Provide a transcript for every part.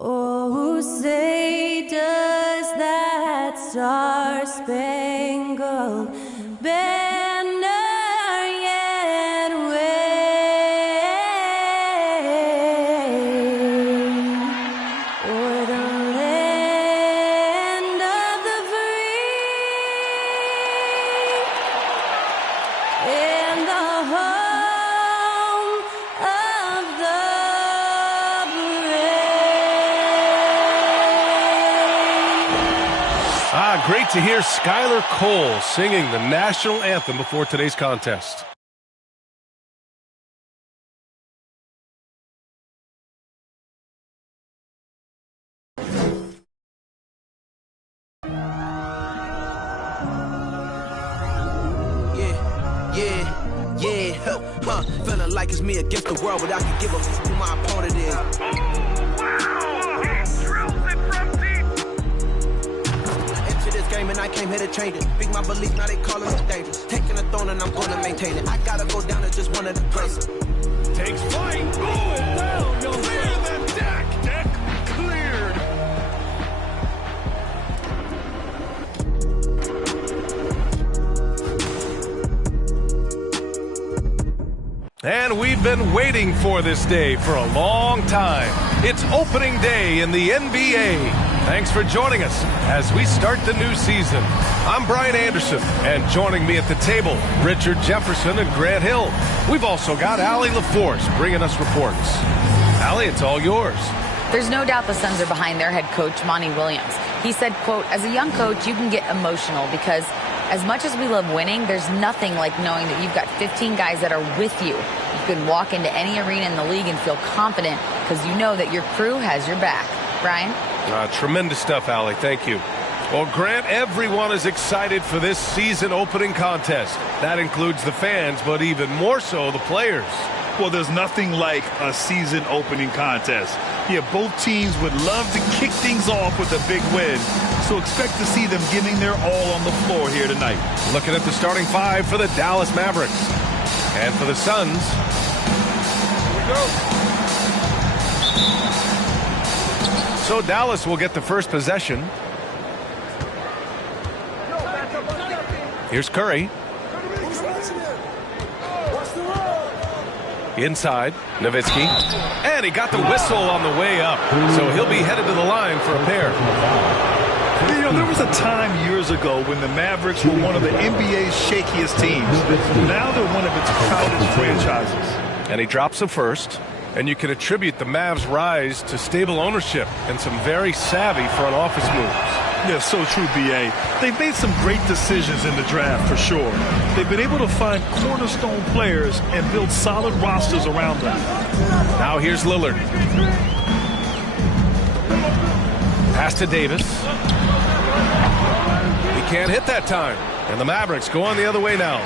Oh, say does that star-spangled banner yet wave o'er the land of the free and the home of the Great to hear Skylar Cole singing the national anthem before today's contest. Feeling like it's me against the world, but I can give a fuck who my opponent is. And I came here to change it. Big my belief, now they calling it dangerous. Taking a throne and I'm gonna maintain it. I gotta go down to just one of the places. Takes flight, going down, you'll clear the deck. Deck cleared. And we've been waiting for this day for a long time. It's opening day in the NBA. Thanks for joining us as we start the new season. I'm Brian Anderson, and joining me at the table, Richard Jefferson and Grant Hill. We've also got Allie LaForce bringing us reports. Allie, it's all yours. There's no doubt the Suns are behind their head coach, Monty Williams. He said, quote, as a young coach, you can get emotional because as much as we love winning, there's nothing like knowing that you've got 15 guys that are with you. You can walk into any arena in the league and feel confident because you know that your crew has your back. Brian? Tremendous stuff, Allie. Thank you. Well, Grant, everyone is excited for this season opening contest. That includes the fans, but even more so the players. Well, there's nothing like a season opening contest. Yeah, both teams would love to kick things off with a big win, so expect to see them giving their all on the floor here tonight. Looking at the starting five for the Dallas Mavericks. And for the Suns, here we go. So Dallas will get the first possession. Here's Curry. Inside, Nowitzki. And he got the whistle on the way up. So he'll be headed to the line for a pair. You know, there was a time years ago when the Mavericks were one of the NBA's shakiest teams. Now they're one of its proudest franchises. And he drops the first. And you can attribute the Mavs' rise to stable ownership and some very savvy front office moves. Yeah, so true, B.A. They've made some great decisions in the draft, for sure. They've been able to find cornerstone players and build solid rosters around them. Now here's Lillard. Pass to Davis. He can't hit that time. And the Mavericks going the other way now.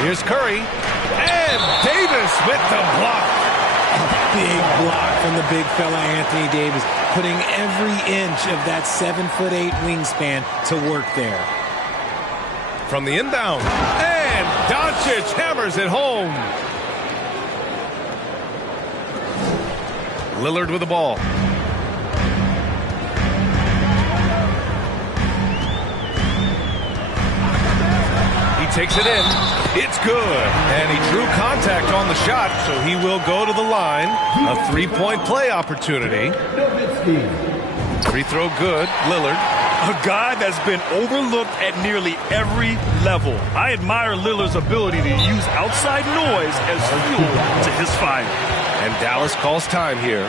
Here's Curry. And Davis with the block. A big block from the big fella Anthony Davis, putting every inch of that 7'8" wingspan to work there. From the inbound. And Doncic hammers it home. Lillard with the ball. He takes it in. It's good. And he drew contact on the shot, so he will go to the line. A three-point play opportunity. Free throw good. Lillard. A guy that's been overlooked at nearly every level. I admire Lillard's ability to use outside noise as fuel to his fire. And Dallas calls time here.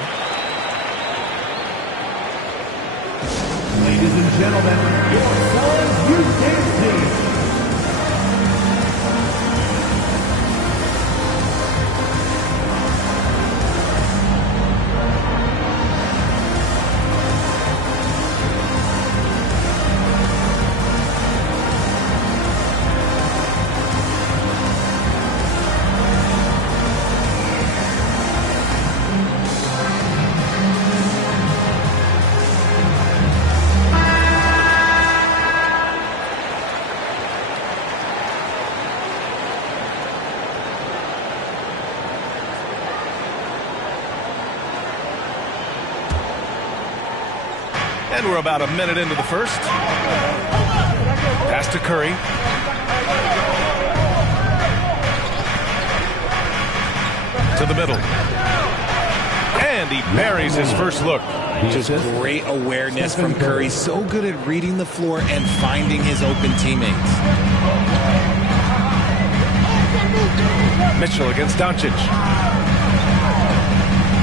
Ladies and gentlemen, your Suns Youth Dance Team. And we're about a minute into the first. Pass to Curry. To the middle. And he buries his first look. Just great awareness from Curry. So good at reading the floor and finding his open teammates. Mitchell against Doncic.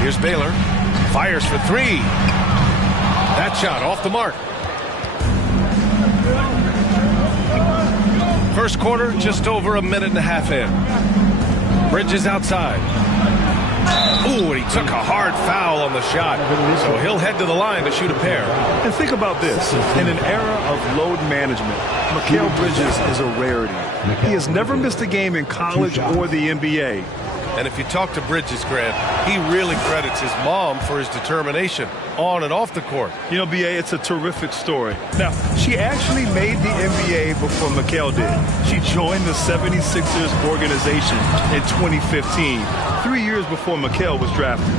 Here's Baylor. Fires for three. That shot off the mark. First quarter, just over a minute and a half in. Bridges outside. Ooh, and he took a hard foul on the shot. So he'll head to the line to shoot a pair. And think about this. In an era of load management, Mikal Bridges is a rarity. He has never missed a game in college or the NBA. And if you talk to Bridges, Grant, he really credits his mom for his determination on and off the court. You know, B.A., it's a terrific story. Now, she actually made the NBA before Mikal did. She joined the 76ers organization in 2015, 3 years before Mikal was drafted.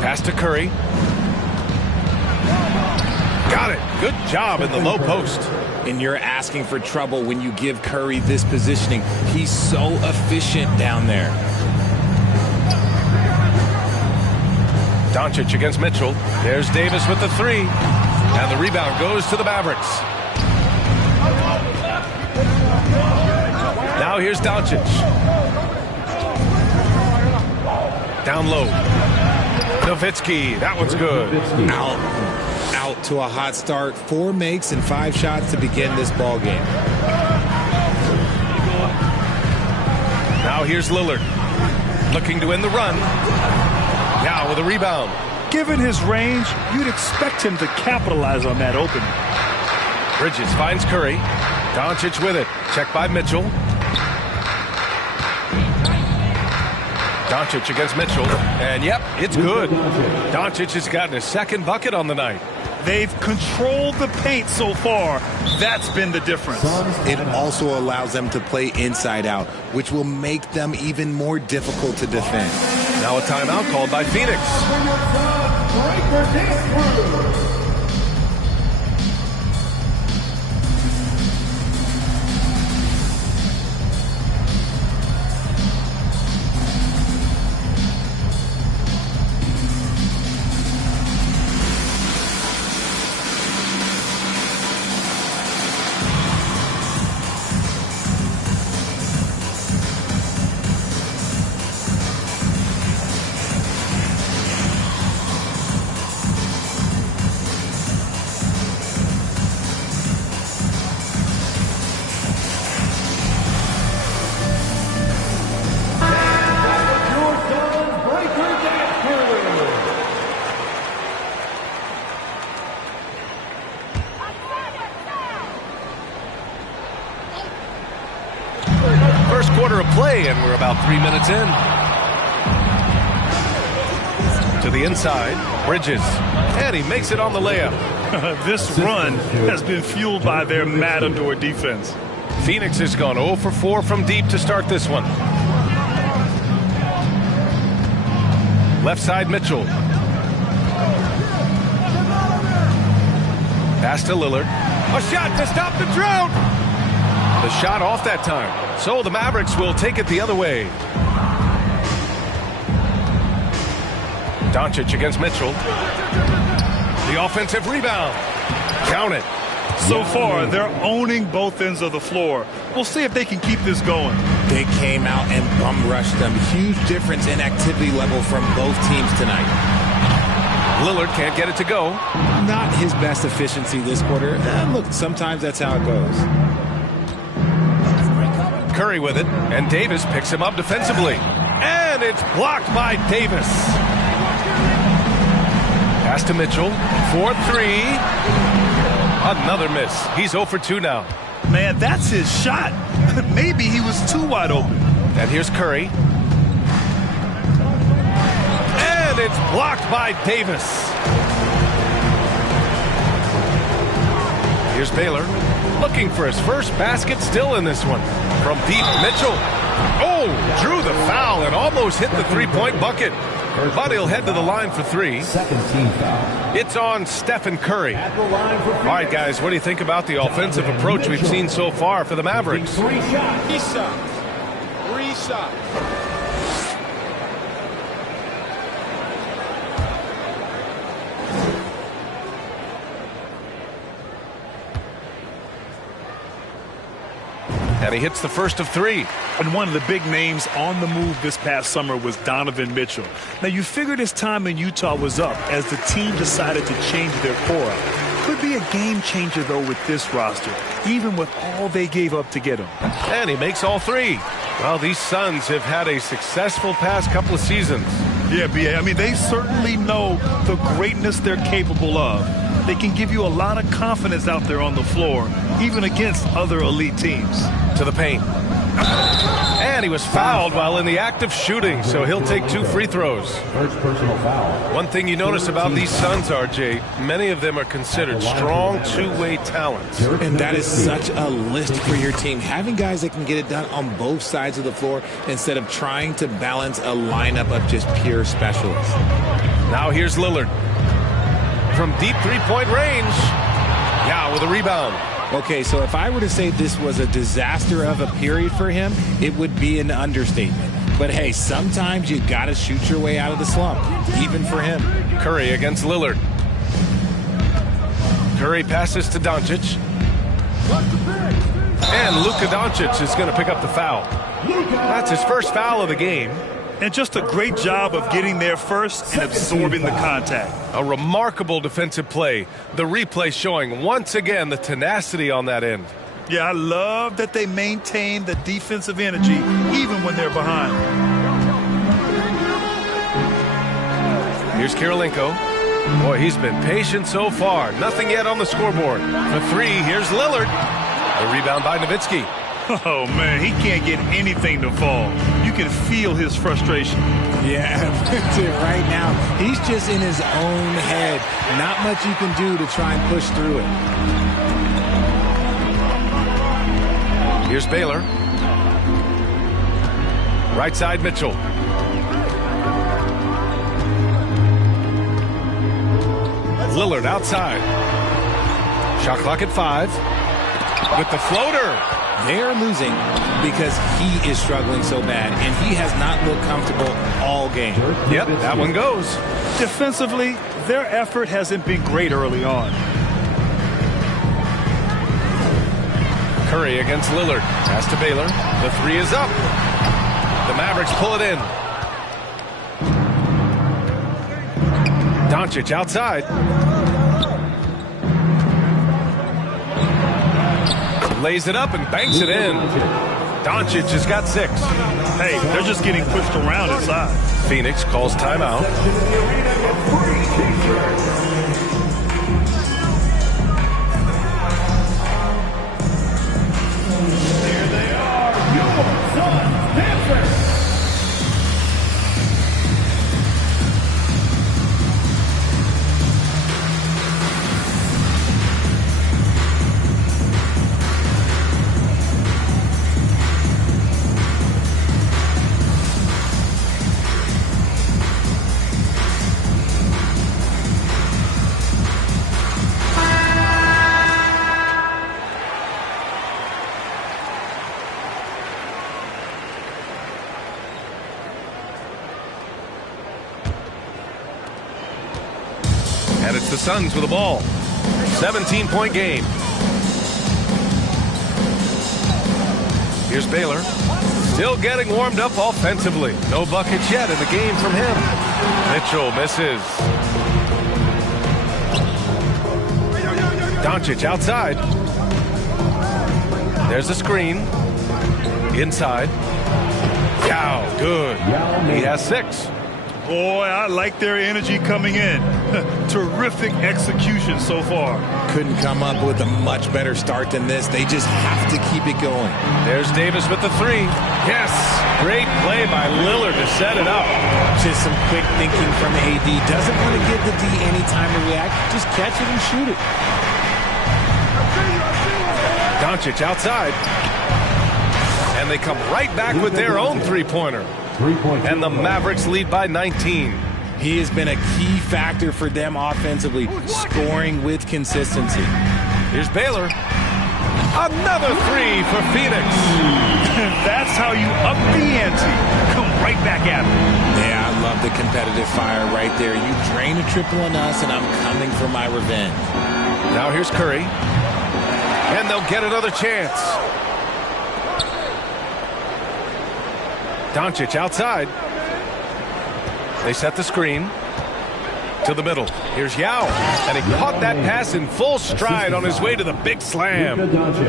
Pass to Curry. Got it. Good job in the low post. And you're asking for trouble when you give Curry this positioning. He's so efficient down there. Doncic against Mitchell. There's Davis with the three. And the rebound goes to the Mavericks. Now here's Doncic. Down low. Nowitzki. That one's good. Out to a hot start. 4 makes and 5 shots to begin this ball game. Now here's Lillard. Looking to win the run. Now with a rebound. Given his range, you'd expect him to capitalize on that opening. Bridges finds Curry. Doncic with it. Check by Mitchell. Doncic against Mitchell. And yep, it's good. Doncic has gotten his second bucket on the night. They've controlled the paint so far. That's been the difference. It also allows them to play inside out, which will make them even more difficult to defend. Now a timeout called by Phoenix. First quarter of play, and we're about 3 minutes in. To the inside, Bridges, and he makes it on the layup. This run has been fueled by their Matador defense. Phoenix has gone 0 for 4 from deep to start this one. Left side, Mitchell. Pass to Lillard. A shot to stop the drought. The shot off that time. So the Mavericks will take it the other way. Doncic against Mitchell. The offensive rebound. Count it. So far, they're owning both ends of the floor. We'll see if they can keep this going. They came out and bum rushed them. Huge difference in activity level from both teams tonight. Lillard can't get it to go. Not his best efficiency this quarter. Look, sometimes that's how it goes. Curry with it, and Davis picks him up defensively. And it's blocked by Davis. Pass to Mitchell. 4-3. Another miss. He's 0 for 2 now. Man, that's his shot. Maybe he was too wide open. And here's Curry. And it's blocked by Davis. Here's Baylor. Looking for his first basket, still in this one. From deep, Mitchell. Oh, drew the foul and almost hit the three-point bucket. but he'll head to the line for 3. Second team foul. It's on Stephen Curry. At the line for All right, guys, what do you think about the offensive approach we've seen so far for the Mavericks? 3 shots. 3 shots. 3 shots. And he hits the first of 3. And one of the big names on the move this past summer was Donovan Mitchell. Now, you figured his time in Utah was up as the team decided to change their core up. Could be a game changer, though, with this roster, even with all they gave up to get him. And he makes all 3. Well, these Suns have had a successful past couple of seasons. Yeah, B.A. I mean, they certainly know the greatness they're capable of. They can give you a lot of confidence out there on the floor, even against other elite teams. To the paint. And he was fouled while in the act of shooting, so he'll take 2 free throws. First personal foul. One thing you notice about these Suns, RJ, many of them are considered strong two-way talents. And that is such a list for your team. Having guys that can get it done on both sides of the floor instead of trying to balance a lineup of just pure specialists. Now here's Lillard. From deep three-point range. Yeah, with a rebound. Okay, so if I were to say this was a disaster of a period for him, it would be an understatement. But hey, sometimes you got to shoot your way out of the slump, even for him. Curry against Lillard. Curry passes to Doncic. And Luka Doncic is going to pick up the foul. That's his first foul of the game. And just a great job of getting there first and absorbing the contact. A remarkable defensive play. The replay showing once again the tenacity on that end. Yeah, I love that they maintain the defensive energy even when they're behind. Here's Kirilenko. Boy, he's been patient so far. Nothing yet on the scoreboard. For 3, here's Lillard. The rebound by Nowitzki. Oh, man, he can't get anything to fall. You can feel his frustration. Yeah, right now, he's just in his own head. Not much you can do to try and push through it. Here's Baylor. Right side, Mitchell. Lillard outside. Shot clock at 5. With the floater. They are losing because he is struggling so bad, and he has not looked comfortable all game. Yep, that one goes. Defensively, their effort hasn't been great early on. Curry against Lillard. Pass to Baylor. The 3 is up. The Mavericks pull it in. Doncic outside. Lays it up and banks it in. Doncic has got 6. Hey, they're just getting pushed around inside. Phoenix calls timeout. Here they are, your Suns Panthers. And it's the Suns with the ball. 17-point game. Here's Baylor. Still getting warmed up offensively. No buckets yet in the game from him. Mitchell misses. Doncic outside. There's a screen. Inside. Yow, good. He has 6. Boy, I like their energy coming in. Terrific execution so far. Couldn't come up with a much better start than this. They just have to keep it going. There's Davis with the 3. Yes, great play by Lillard to set it up. Just some quick thinking from AD. Doesn't want to give the D any time to react. Just catch it and shoot it. Doncic outside. And they come right back with their own 3-pointer. And the Mavericks lead by 19. He has been a key factor for them offensively, scoring with consistency. Here's Baylor. Another three for Phoenix. That's how you up the ante. Come right back at him. Yeah, I love the competitive fire right there. You drain a triple on us, and I'm coming for my revenge. Now here's Curry. And they'll get another chance. Doncic outside. They set the screen to the middle. Here's Yao. And he caught that pass in full stride on his way to the big slam.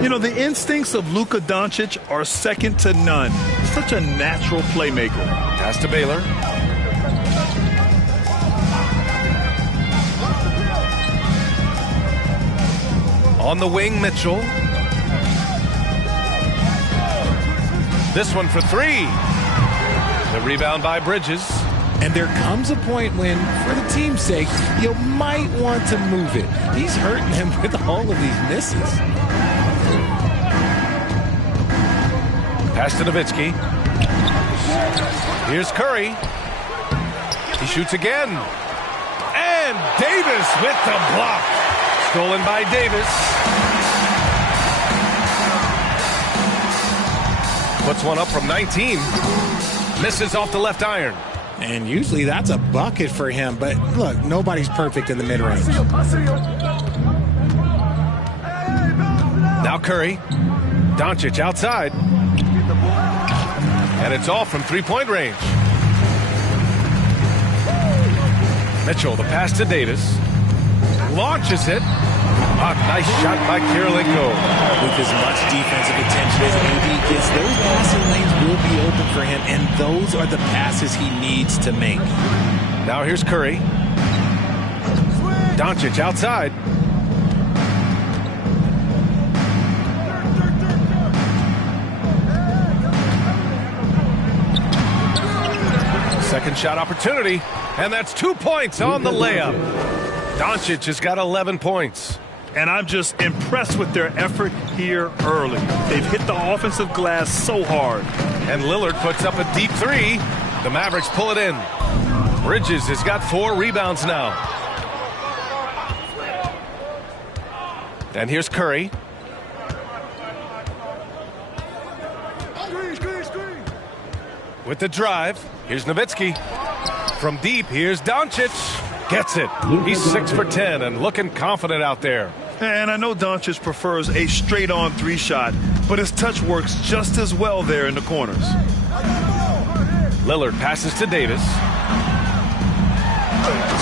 You know, the instincts of Luka Doncic are second to none. Such a natural playmaker. Pass to Baylor. On the wing, Mitchell. This one for three. The rebound by Bridges. And there comes a point when, for the team's sake, you might want to move it. He's hurting him with all of these misses. Pass to Nowitzki. Here's Curry. He shoots again. And Davis with the block. Stolen by Davis. Puts one up from 19. Misses off the left iron. And usually that's a bucket for him. But look, nobody's perfect in the mid-range. Now Curry. Doncic outside. And it's all from three-point range. Mitchell, the pass to Davis. Launches it. A nice shot by Kirilenko. With as much defensive attention as AD gets, those passing lanes will be open for him, and those are the passes he needs to make. Now here's Curry. Doncic outside. Second shot opportunity, and that's 2 points on the layup. Doncic has got 11 points. And I'm just impressed with their effort here early. They've hit the offensive glass so hard. And Lillard puts up a deep three. The Mavericks pull it in. Bridges has got 4 rebounds now. And here's Curry. With the drive. Here's Nowitzki. From deep, here's Doncic. Gets it. He's 6 for 10 and looking confident out there. And I know Doncic prefers a straight-on three-shot, but his touch works just as well there in the corners. Lillard passes to Davis.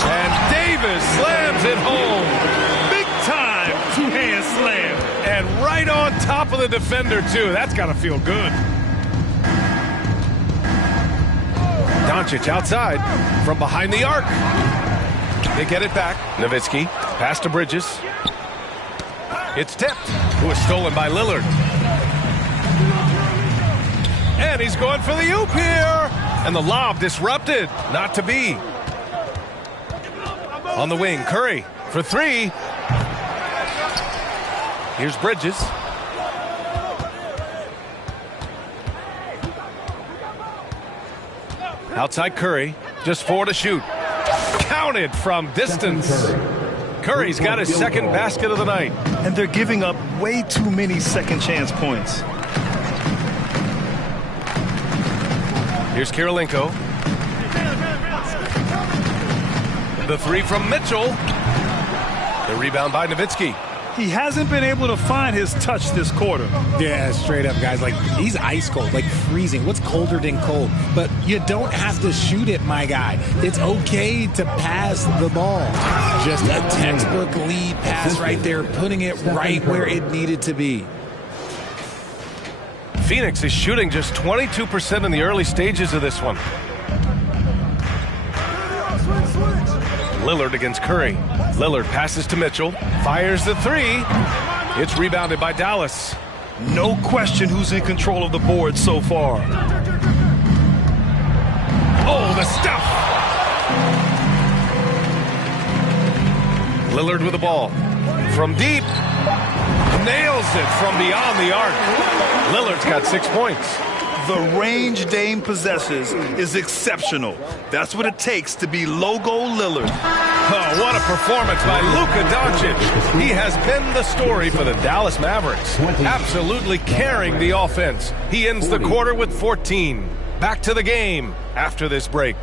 And Davis slams it home. Big time two-hand slam. And right on top of the defender, too. That's got to feel good. Doncic outside from behind the arc. They get it back. Nowitzki, pass to Bridges. It's tipped. Who was stolen by Lillard. And he's going for the oop here. And the lob disrupted. Not to be. On the wing, Curry for three. Here's Bridges. Outside Curry. Just 4 to shoot. Counted from distance. Curry's got his second basket of the night. And they're giving up way too many second chance points. Here's Kirilenko. The three from Mitchell. The rebound by Nowitzki. He hasn't been able to find his touch this quarter. Yeah, straight up, guys. Like, he's ice cold, like freezing. What's colder than cold? But you don't have to shoot it, my guy. It's okay to pass the ball. Just a textbook lead pass right there, putting it right where it needed to be. Phoenix is shooting just 22% in the early stages of this one. Lillard against Curry. Lillard passes to Mitchell. Fires the three. It's rebounded by Dallas. No question who's in control of the board so far. Oh, the stuff! Lillard with the ball. From deep. Nails it from beyond the arc. Lillard's got 6 points. The range Dame possesses is exceptional. That's what it takes to be Logo Lillard. Oh, what a performance by Luka Doncic. He has been the story for the Dallas Mavericks, absolutely carrying the offense. He ends the quarter with 14. Back to the game after this break.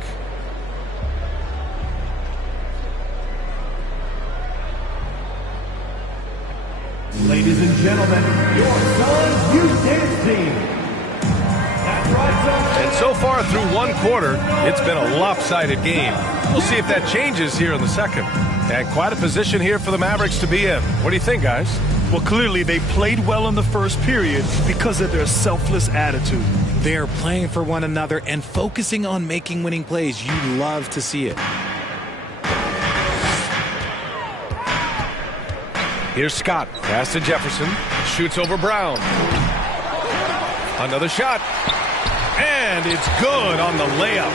Ladies and gentlemen, your son's youth dance team. That's right, son. And so far through one quarter, it's been a lopsided game. We'll see if that changes here in the second. And quite a position here for the Mavericks to be in. What do you think, guys? Well, clearly they played well in the first period because of their selfless attitude. They are playing for one another and focusing on making winning plays. You love to see it. Here's Scott. Pass to Jefferson. Shoots over Brown. Another shot. And it's good on the layup.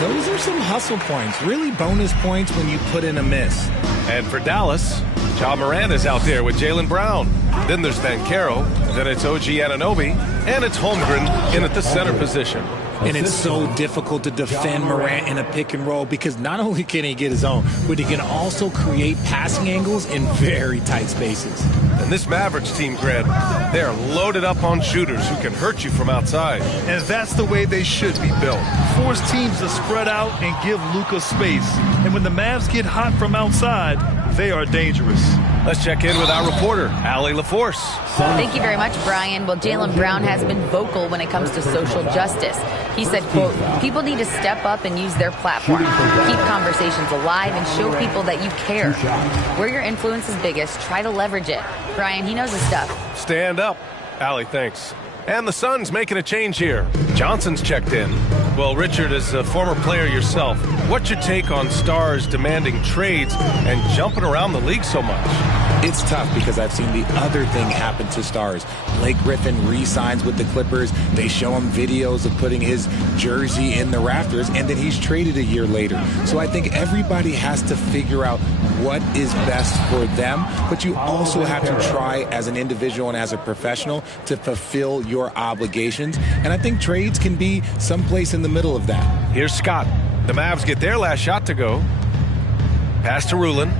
Those are some hustle points. Really bonus points when you put in a miss. And for Dallas, Ja Morant is out there with Jaylen Brown. Then there's Banchero. Then it's OG Anunoby. And it's Holmgren in at the center position. And it's so difficult to defend Morant in a pick and roll because not only can he get his own, but he can also create passing angles in very tight spaces. And this Mavericks team, Grant, they are loaded up on shooters who can hurt you from outside. And that's the way they should be built. Force teams to spread out and give Luka space. And when the Mavs get hot from outside, they are dangerous. Let's check in with our reporter, Allie LaForce. Thank you very much, Brian. Well, Jaylen Brown has been vocal when it comes to social justice. He said, quote, people need to step up and use their platform. Keep conversations alive and show people that you care. Where your influence is biggest, try to leverage it. Brian, he knows his stuff. Stand up. Allie, thanks. And the Suns making a change here. Johnson's checked in. Well, Richard, as a former player yourself, what's your take on stars demanding trades and jumping around the league so much? It's tough because I've seen the other thing happen to stars. Blake Griffin re-signs with the Clippers. They show him videos of putting his jersey in the rafters, and then he's traded a year later. So I think everybody has to figure out what is best for them, but you also have to try as an individual and as a professional to fulfill your obligations. And I think trades can be someplace in the middle of that. Here's Scott. The Mavs get their last shot to go. Pass to Rulin.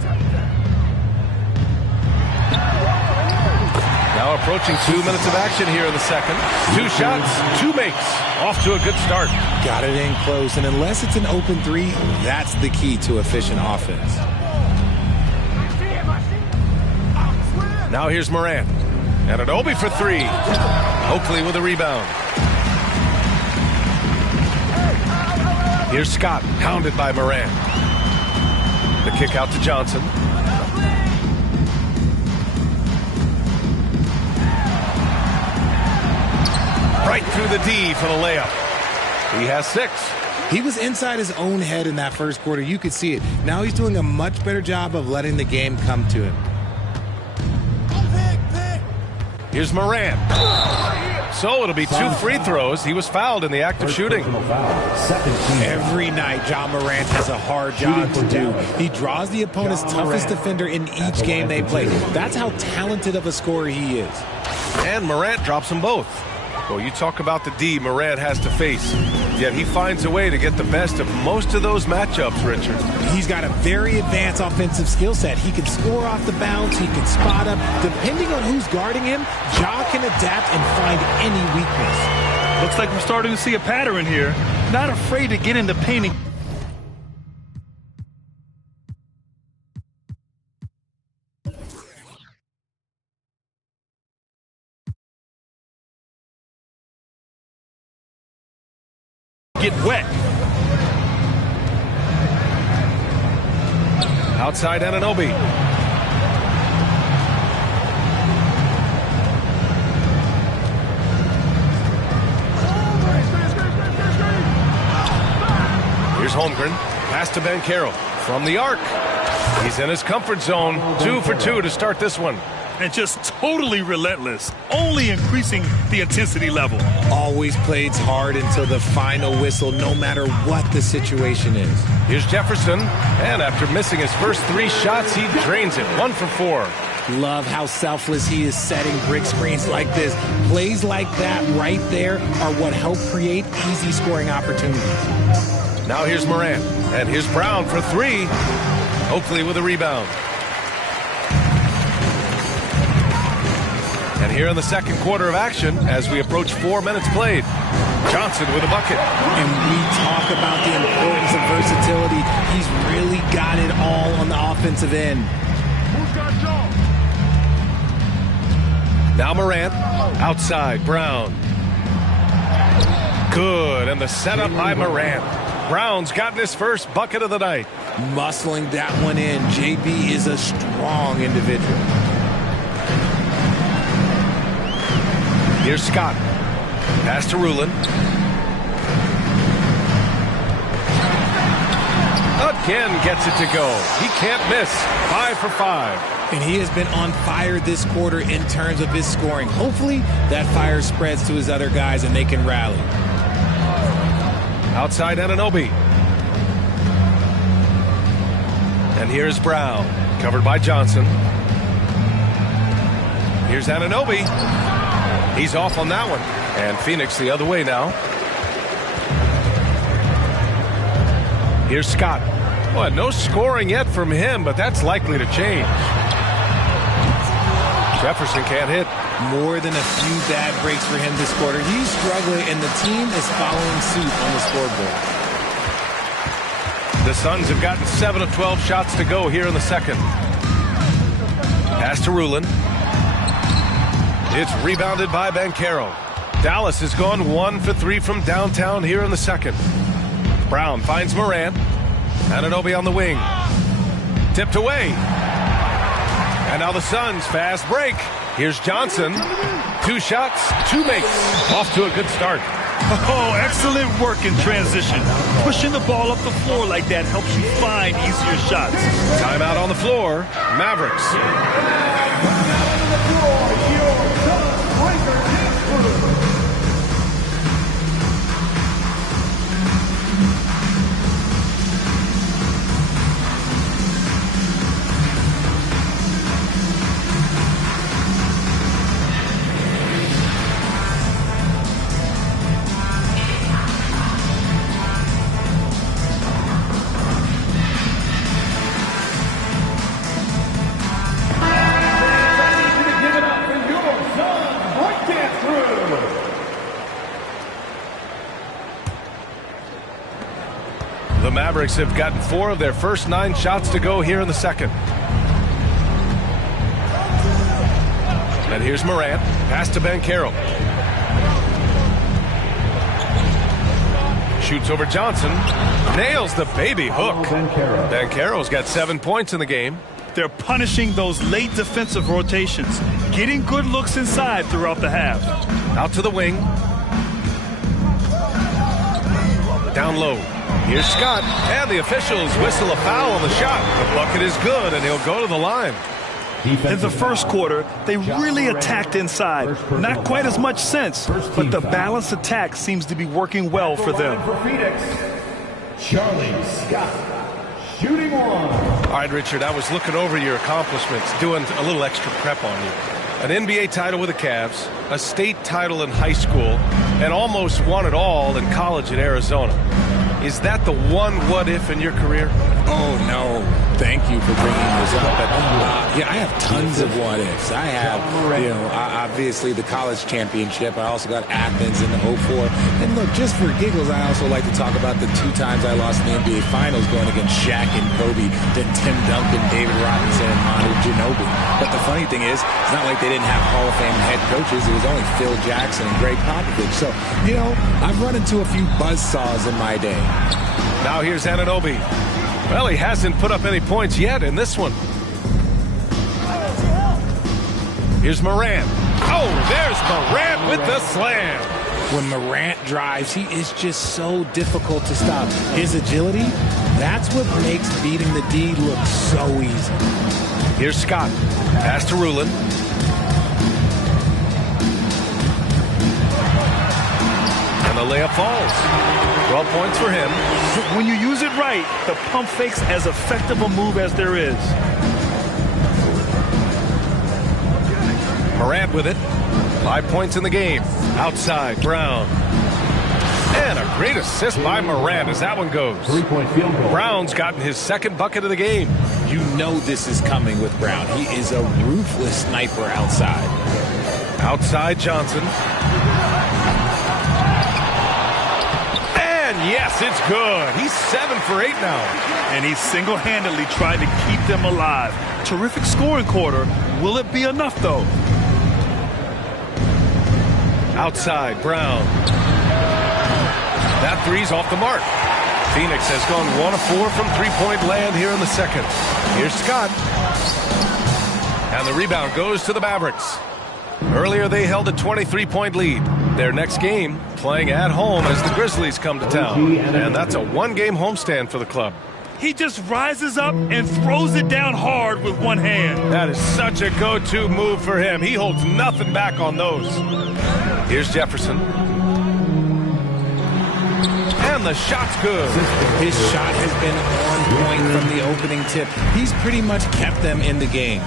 Now approaching 2 minutes of action here in the second. 2 shots, 2 makes. Off to a good start. Got it in close, and unless it's an open three, that's the key to efficient offense. Now here's Morant. And an Obi for 3. Oakley with a rebound. Here's Scott, pounded by Morant. The kick out to Johnson. Right through the D for the layup. He has 6. He was inside his own head in that first quarter. You could see it. Now he's doing a much better job of letting the game come to him. Here's Morant. So it'll be 2 free throws. He was fouled in the act of shooting. Every night, Ja Morant has a hard job to do. He draws the opponent's toughest defender in each game they play. That's how talented of a scorer he is. And Morant drops them both. Well, you talk about the D Morant has to face, yet he finds a way to get the best of most of those matchups, Richard. He's got a very advanced offensive skill set. He can score off the bounce. He can spot up. Depending on who's guarding him, Ja can adapt and find any weakness. Looks like we're starting to see a pattern here. Not afraid to get into painting. Get wet. Outside Anunoby. Here's Holmgren. Pass to Banchero. From the arc. He's in his comfort zone. 2 for 2 to start this one. And just totally relentless, only increasing the intensity level. Always plays hard until the final whistle, no matter what the situation is. Here's Jefferson, and after missing his first 3 shots, he drains it. 1 for 4. Love how selfless he is setting brick screens like this. Plays like that right there are what help create easy scoring opportunities. Now here's Morant, and here's Brown for three, hopefully with a rebound. And here in the second quarter of action, as we approach 4 minutes played, Johnson with a bucket. And we talk about the importance of versatility. He's really got it all on the offensive end. Now Morant, outside, Brown. Good, and the setup by Morant. Brown's gotten his first bucket of the night. Muscling that one in. JB is a strong individual. Here's Scott. Pass to Rulin. Again gets it to go. He can't miss. 5 for 5. And he has been on fire this quarter in terms of his scoring. Hopefully that fire spreads to his other guys and they can rally. Outside Anunoby. And here's Brown, covered by Johnson. Here's Anunoby. He's off on that one. And Phoenix the other way now. Here's Scott. Well, no scoring yet from him, but that's likely to change. Jefferson can't hit. More than a few bad breaks for him this quarter. He's struggling, and the team is following suit on the scoreboard. The Suns have gotten 7 of 12 shots to go here in the second. Pass to Rulin. It's rebounded by Banchero. Dallas has gone 1 for 3 from downtown here in the second. Brown finds Morant. Anunoby on the wing. Tipped away. And now the Suns fast break. Here's Johnson. 2 shots, 2 makes. Off to a good start. Oh, excellent work in transition. Pushing the ball up the floor like that helps you find easier shots. Timeout on the floor. Mavericks. The Mavericks have gotten 4 of their first 9 shots to go here in the second. And here's Morant. Pass to Banchero. Shoots over Johnson. Nails the baby hook. Banchero's got 7 points in the game. They're punishing those late defensive rotations, getting good looks inside throughout the half. Out to the wing. Down low. Here's Scott, and the officials whistle a foul on the shot. The bucket is good, and he'll go to the line. In the first quarter, they really attacked inside. Not quite as much since, but the balanced attack seems to be working well for them. For Phoenix, Charlie Scott, shooting one. All right, Richard, I was looking over your accomplishments, doing a little extra prep on you. An NBA title with the Cavs, a state title in high school, and almost won it all in college in Arizona. Is that the one what-if in your career? Oh, no. Thank you for bringing this up. But, yeah, I have tons of what-ifs. I have, obviously the college championship. I also got Athens in the 04. And look, just for giggles, I also like to talk about the 2 times I lost in the NBA Finals going against Shaq and Kobe, then Tim Duncan, David Robinson, and Manu Ginobili. But the funny thing is, it's not like they didn't have Hall of Fame head coaches. It was only Phil Jackson and Greg Popovich. So, I've run into a few buzzsaws in my day. Now here's Anunoby. Well, he hasn't put up any points yet in this one. Here's Morant. Oh, there's Morant with the slam. When Morant drives, he is just so difficult to stop. His agility, that's what makes beating the D look so easy. Here's Scott. Pass to Rulin. And the layup falls. 12 points for him. When you use it right, the pump fake's as effective a move as there is. Morant with it. 5 points in the game. Outside, Brown. And a great assist by Morant as that one goes. 3-point field goal. Brown's gotten his second bucket of the game. You know this is coming with Brown. He is a ruthless sniper outside. Outside, Johnson. And yes, it's good. He's 7 for 8 now. And he single-handedly tried to keep them alive. Terrific scoring quarter. Will it be enough, though? Outside, Brown. That three's off the mark. Phoenix has gone 1 of 4 from three-point land here in the second. Here's Scott. And the rebound goes to the Mavericks. Earlier, they held a 23-point lead. Their next game, playing at home as the Grizzlies come to town. And that's a one-game homestand for the club. He just rises up and throws it down hard with one hand. That is such a go-to move for him. He holds nothing back on those. Here's Jefferson. And the shot's good. His shot has been on point from the opening tip. He's pretty much kept them in the game.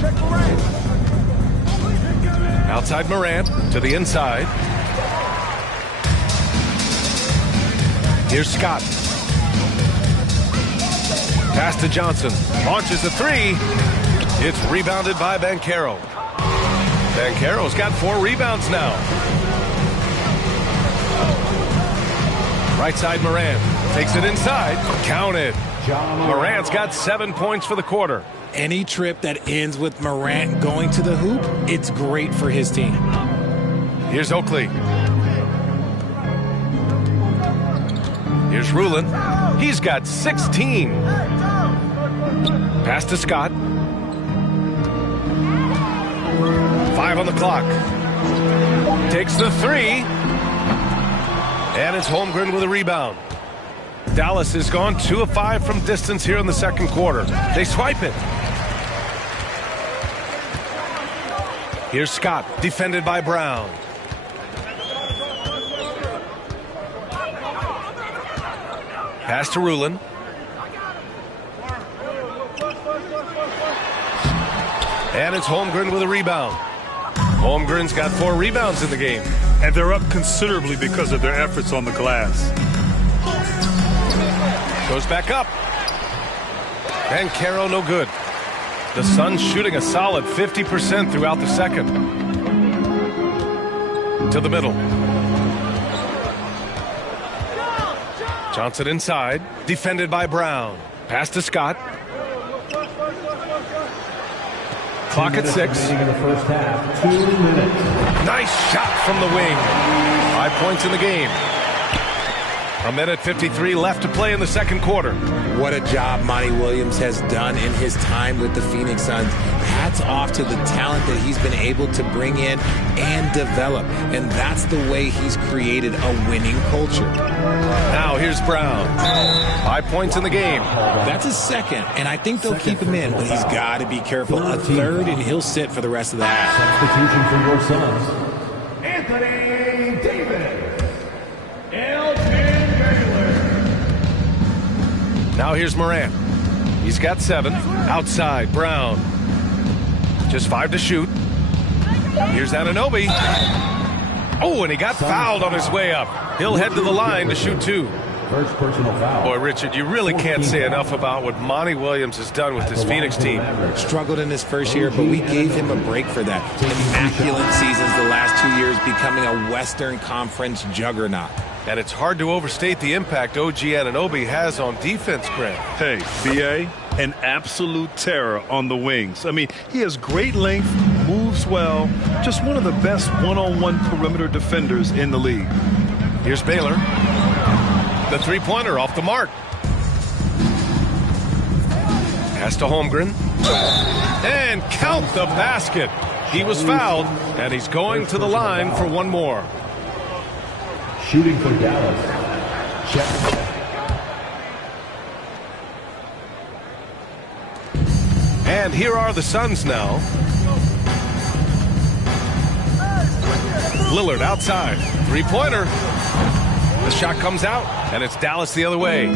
Check Morant. Outside Morant to the inside. Here's Scott. Pass to Johnson. Launches a three. It's rebounded by Banchero. Banchero's got 4 rebounds now. Right side Morant. Takes it inside. Counted. Morant's got 7 points for the quarter. Any trip that ends with Morant going to the hoop, it's great for his team. Here's Oakley. Here's Rulin. He's got 16. Pass to Scott. 5 on the clock. Takes the three. And it's Holmgren with a rebound. Dallas has gone 2 of 5 from distance here in the second quarter. They swipe it. Here's Scott, defended by Brown. Pass to Rulin. And it's Holmgren with a rebound. Holmgren's got 4 rebounds in the game. And they're up considerably because of their efforts on the glass. Goes back up. Banchero no good. The Suns shooting a solid 50% throughout the second. To the middle. Johnson inside. Defended by Brown. Pass to Scott. Clock at 6. In the first half, 2 minutes. Nice shot from the wing. 5 points in the game. 1:53 left to play in the second quarter. What a job Monty Williams has done in his time with the Phoenix Suns. Hats off to the talent that he's been able to bring in and develop. And that's the way he's created a winning culture. Now here's Brown. 5 points in the game. That's his second, and I think they'll keep him in, but he's got to be careful. A third, and he'll sit for the rest of the half. Substitution for your Suns. Anthony Davis. Elgin Baylor. Now here's Morant. He's got 7. Outside, Brown. Just 5 to shoot. Here's Anunoby. Oh, and he got fouled on his way up. He'll head to the line to shoot 2. First personal foul. Boy, Richard, you really can't say enough about what Monty Williams has done with this Phoenix team. Struggled in his first year, but we gave him a break for that. Immaculate seasons the last 2 years, becoming a Western Conference juggernaut. And it's hard to overstate the impact OG Anunoby has on defense, Grant. Hey, B.A., an absolute terror on the wings. I mean, he has great length, moves well, just one of the best one-on-one perimeter defenders in the league. Here's Baylor. The three-pointer off the mark. Pass to Holmgren. And count the basket. He was fouled, and he's going to the line for one more. Shooting for Dallas. Check. And here are the Suns now. Lillard outside. Three-pointer. The shot comes out, and it's Dallas the other way.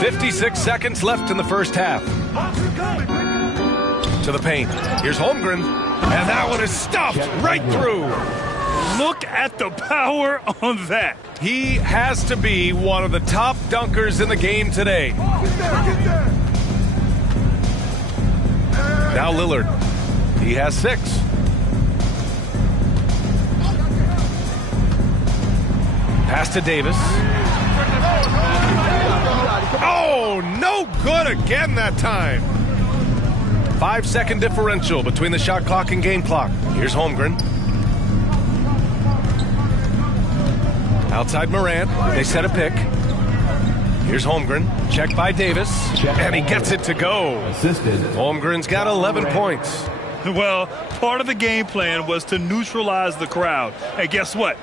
56 seconds left in the first half. To the paint. Here's Holmgren. And that one is stuffed right through. Look at the power on that. He has to be one of the top dunkers in the game today. Now Lillard. He has 6. Pass to Davis. Oh, no good again that time. 5-second differential between the shot clock and game clock. Here's Holmgren. Outside Morant. They set a pick. Here's Holmgren. Check by Davis. And he gets it to go. Holmgren's got 11 points. Well, part of the game plan was to neutralize the crowd. And guess what?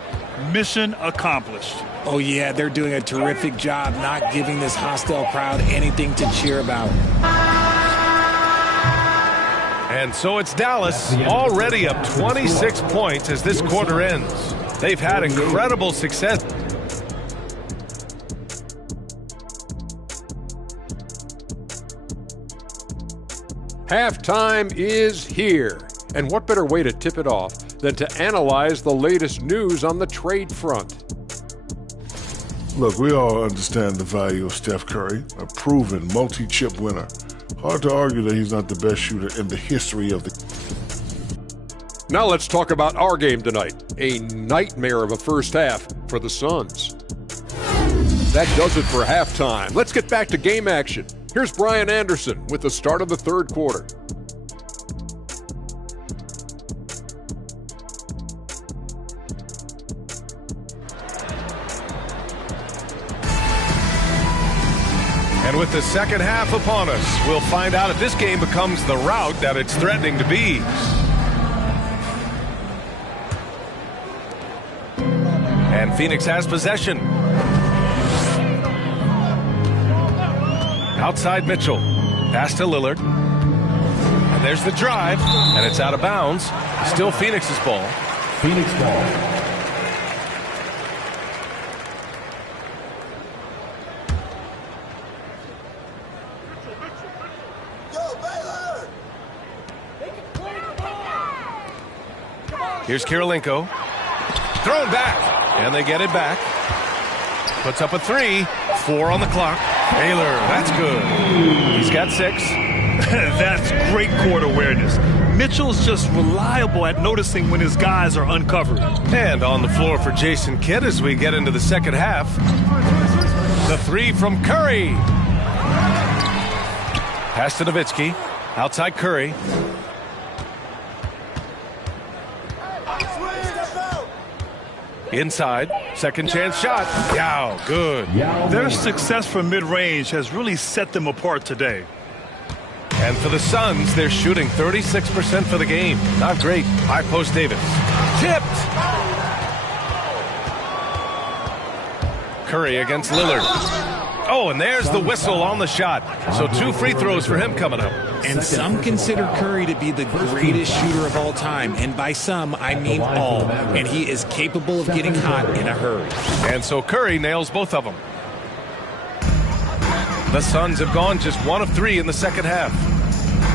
Mission accomplished. Oh, yeah, they're doing a terrific job not giving this hostile crowd anything to cheer about. And so it's Dallas, already up 26 points as this quarter ends. They've had incredible success. Halftime is here. And what better way to tip it off than to analyze the latest news on the trade front? Look, we all understand the value of Steph Curry, a proven multi-chip winner. Hard to argue that he's not the best shooter in the history of the... Now let's talk about our game tonight. A nightmare of a first half for the Suns. That does it for halftime. Let's get back to game action. Here's Brian Anderson with the start of the third quarter. And with the second half upon us, we'll find out if this game becomes the rout that it's threatening to be. And Phoenix has possession. Outside Mitchell. Pass to Lillard. And there's the drive. And it's out of bounds. Still Phoenix's ball. Phoenix ball. Here's Kirilenko. Thrown back. And they get it back. Puts up a 3. 4 on the clock. Baylor, that's good. He's got 6. That's great court awareness. Mitchell's just reliable at noticing when his guys are uncovered. And on the floor for Jason Kidd as we get into the second half. The 3 from Curry. Pass to Nowitzki. Outside Curry. Inside, second chance shot. Yow, good. Their success from mid-range has really set them apart today. And for the Suns, they're shooting 36% for the game. Not great. High post Davis. Tipped. Curry against Lillard. Oh, and there's the whistle on the shot. So 2 free throws for him coming up. And some consider Curry to be the greatest shooter of all time. And by some, I mean all. And he is capable of getting hot in a hurry. And so Curry nails both of them. The Suns have gone just 1 of 3 in the second half.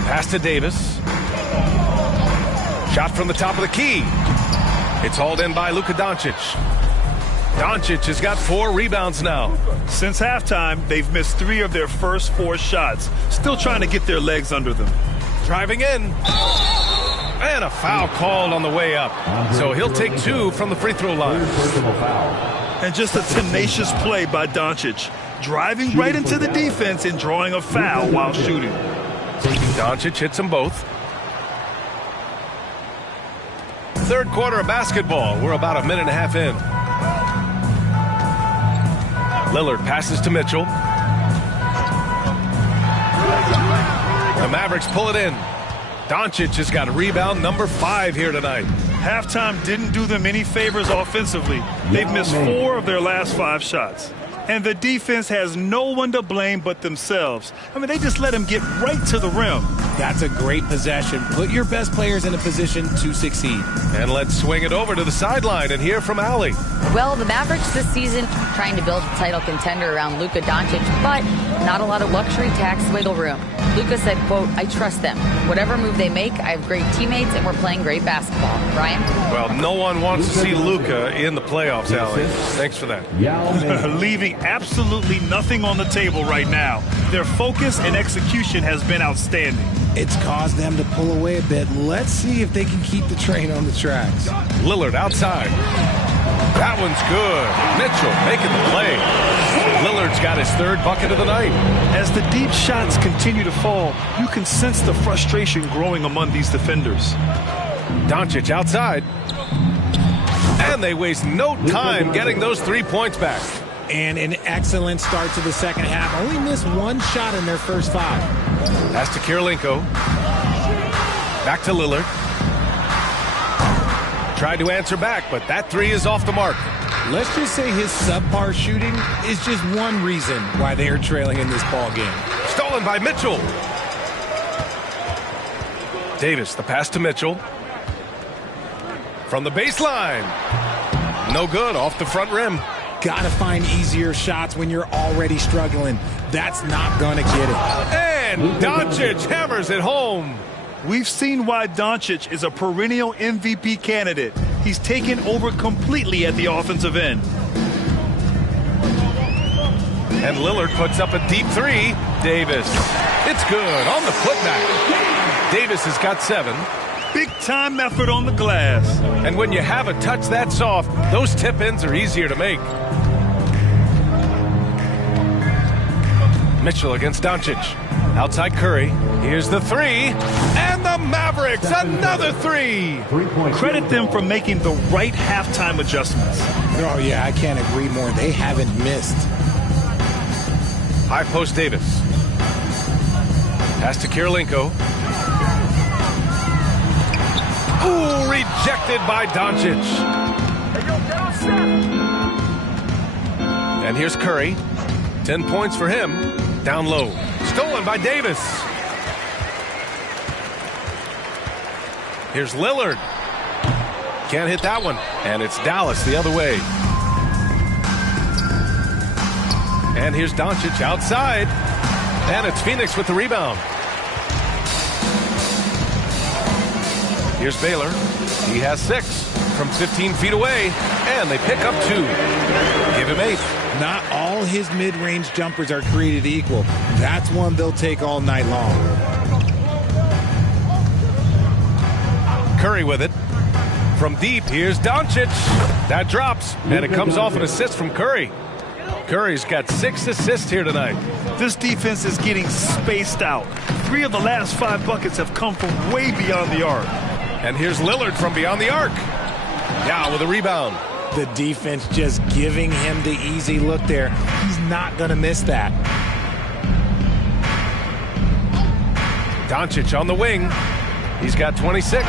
Pass to Davis. Shot from the top of the key. It's hauled in by Luka Doncic. Doncic has got 4 rebounds now. Since halftime, they've missed 3 of their first 4 shots. Still trying to get their legs under them. Driving in. And a foul called on the way up. So he'll take 2 from the free throw line. And just a tenacious play by Doncic. Driving right into the defense and drawing a foul while shooting. Doncic hits them both. Third quarter of basketball. We're about a minute and a half in. Lillard passes to Mitchell. The Mavericks pull it in. Doncic has got rebound number 5 here tonight. Halftime didn't do them any favors offensively. They've missed 4 of their last 5 shots. And the defense has no one to blame but themselves. I mean, they just let him get right to the rim. That's a great possession. Put your best players in a position to succeed. And let's swing it over to the sideline and hear from Allie. Well, the Mavericks this season trying to build a title contender around Luka Doncic, but Not a lot of luxury tax wiggle room. Luka said, quote, I trust them. Whatever move they make, I have great teammates and we're playing great basketball. Ryan? Well, no one wants to see Luka in the playoffs, Allie. Thanks for that. Leaving absolutely nothing on the table right now. Their focus and execution has been outstanding. It's caused them to pull away a bit. Let's see if they can keep the train on the tracks. Lillard outside. That one's good. Mitchell making the play. Lillard's got his third bucket of the night. As the deep shots continue to fall, you can sense the frustration growing among these defenders. Doncic outside. And they waste no time getting those 3 points back. And an excellent start to the second half. Only missed one shot in their first 5. Pass to Kirilenko. Back to Lillard. Tried to answer back, but that 3 is off the mark. Let's just say his subpar shooting is just one reason why they are trailing in this ball game. Stolen by Mitchell. Davis, the pass to Mitchell. From the baseline. No good, off the front rim. Gotta find easier shots when you're already struggling. That's not gonna get it. And Doncic hammers it home. We've seen why Doncic is a perennial MVP candidate. He's taken over completely at the offensive end. And Lillard puts up a deep 3. Davis. It's good on the putback. Davis has got 7. Big time effort on the glass. And when you have a touch that soft, those tip-ins are easier to make. Mitchell against Doncic. Outside Curry. Here's the 3. And the Mavericks, another 3. Credit them for making the right halftime adjustments. Oh, yeah, I can't agree more. They haven't missed. High post Davis. Pass to Kirilenko. Ooh, rejected by Doncic. And here's Curry. 10 points for him. Down low. Stolen by Davis. Here's Lillard. Can't hit that one. And it's Dallas the other way. And here's Doncic outside. And it's Phoenix with the rebound. Here's Baylor. He has 6 from 15 feet away. And they pick up 2. Give him 8. Not all his mid-range jumpers are created equal. That's one they'll take all night long. Curry with it. From deep, here's Doncic. That drops, and it comes off an assist from Curry. Curry's got 6 assists here tonight. This defense is getting spaced out. 3 of the last 5 buckets have come from way beyond the arc. And here's Lillard from beyond the arc. Now with a rebound. The defense just giving him the easy look there. He's not going to miss that. Doncic on the wing. He's got 26.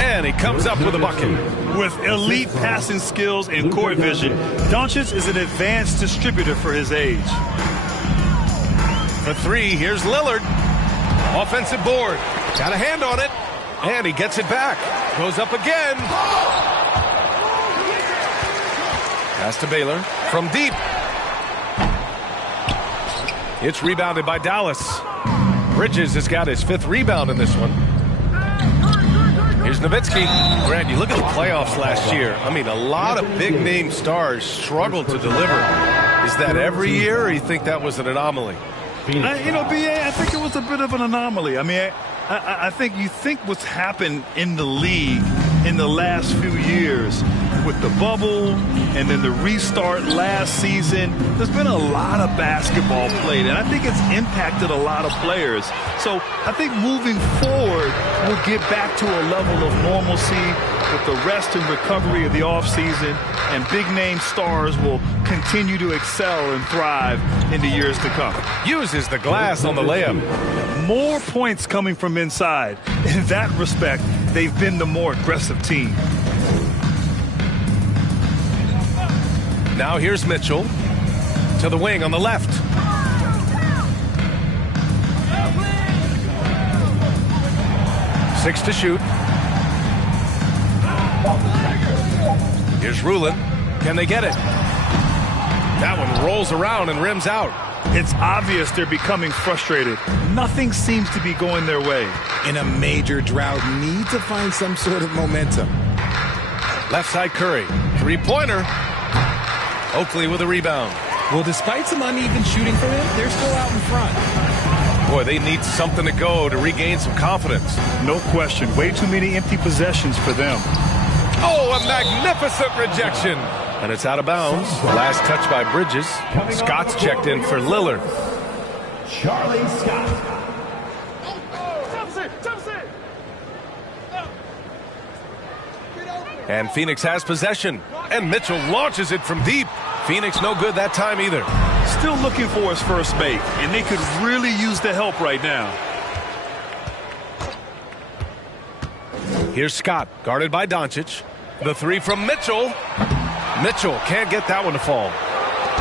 And he comes up with a bucket. With elite passing skills and court vision, Doncic is an advanced distributor for his age. For 3, here's Lillard. Offensive board. Got a hand on it. And he gets it back. Goes up again. Pass to Baylor from deep. It's rebounded by Dallas. Bridges has got his 5th rebound in this one. Here's Nowitzki. Grant, you look at the playoffs last year. I mean, a lot of big-name stars struggled to deliver. Is that every year, or you think that was an anomaly? BA, I think it was a bit of an anomaly. I mean, I think you think what's happened in the league in the last few years with the bubble and then the restart last season, there's been a lot of basketball played, and I think it's impacted a lot of players. So I think moving forward, we'll get back to a level of normalcy with the rest and recovery of the offseason, and big-name stars will continue to excel and thrive in the years to come. Uses the glass on the layup. More points coming from inside. In that respect, they've been the more aggressive team. Now here's Mitchell to the wing on the left. Six to shoot. Here's Rulin. Can they get it? That one rolls around and rims out. It's obvious they're becoming frustrated. Nothing seems to be going their way. In a major drought, need to find some sort of momentum. Left side Curry. Three-pointer. Oakley with a rebound. Well, despite some uneven shooting for him, they're still out in front. Boy, they need something to go to regain some confidence. No question. Way too many empty possessions for them. Oh, a magnificent rejection. And it's out of bounds. Last touch by Bridges. Scott's checked in for Lillard. Charlie Scott. And Phoenix has possession. And Mitchell launches it from deep. Phoenix no good that time either. Still looking for his first make, and they could really use the help right now. Here's Scott, guarded by Doncic. The three from Mitchell. Mitchell can't get that one to fall.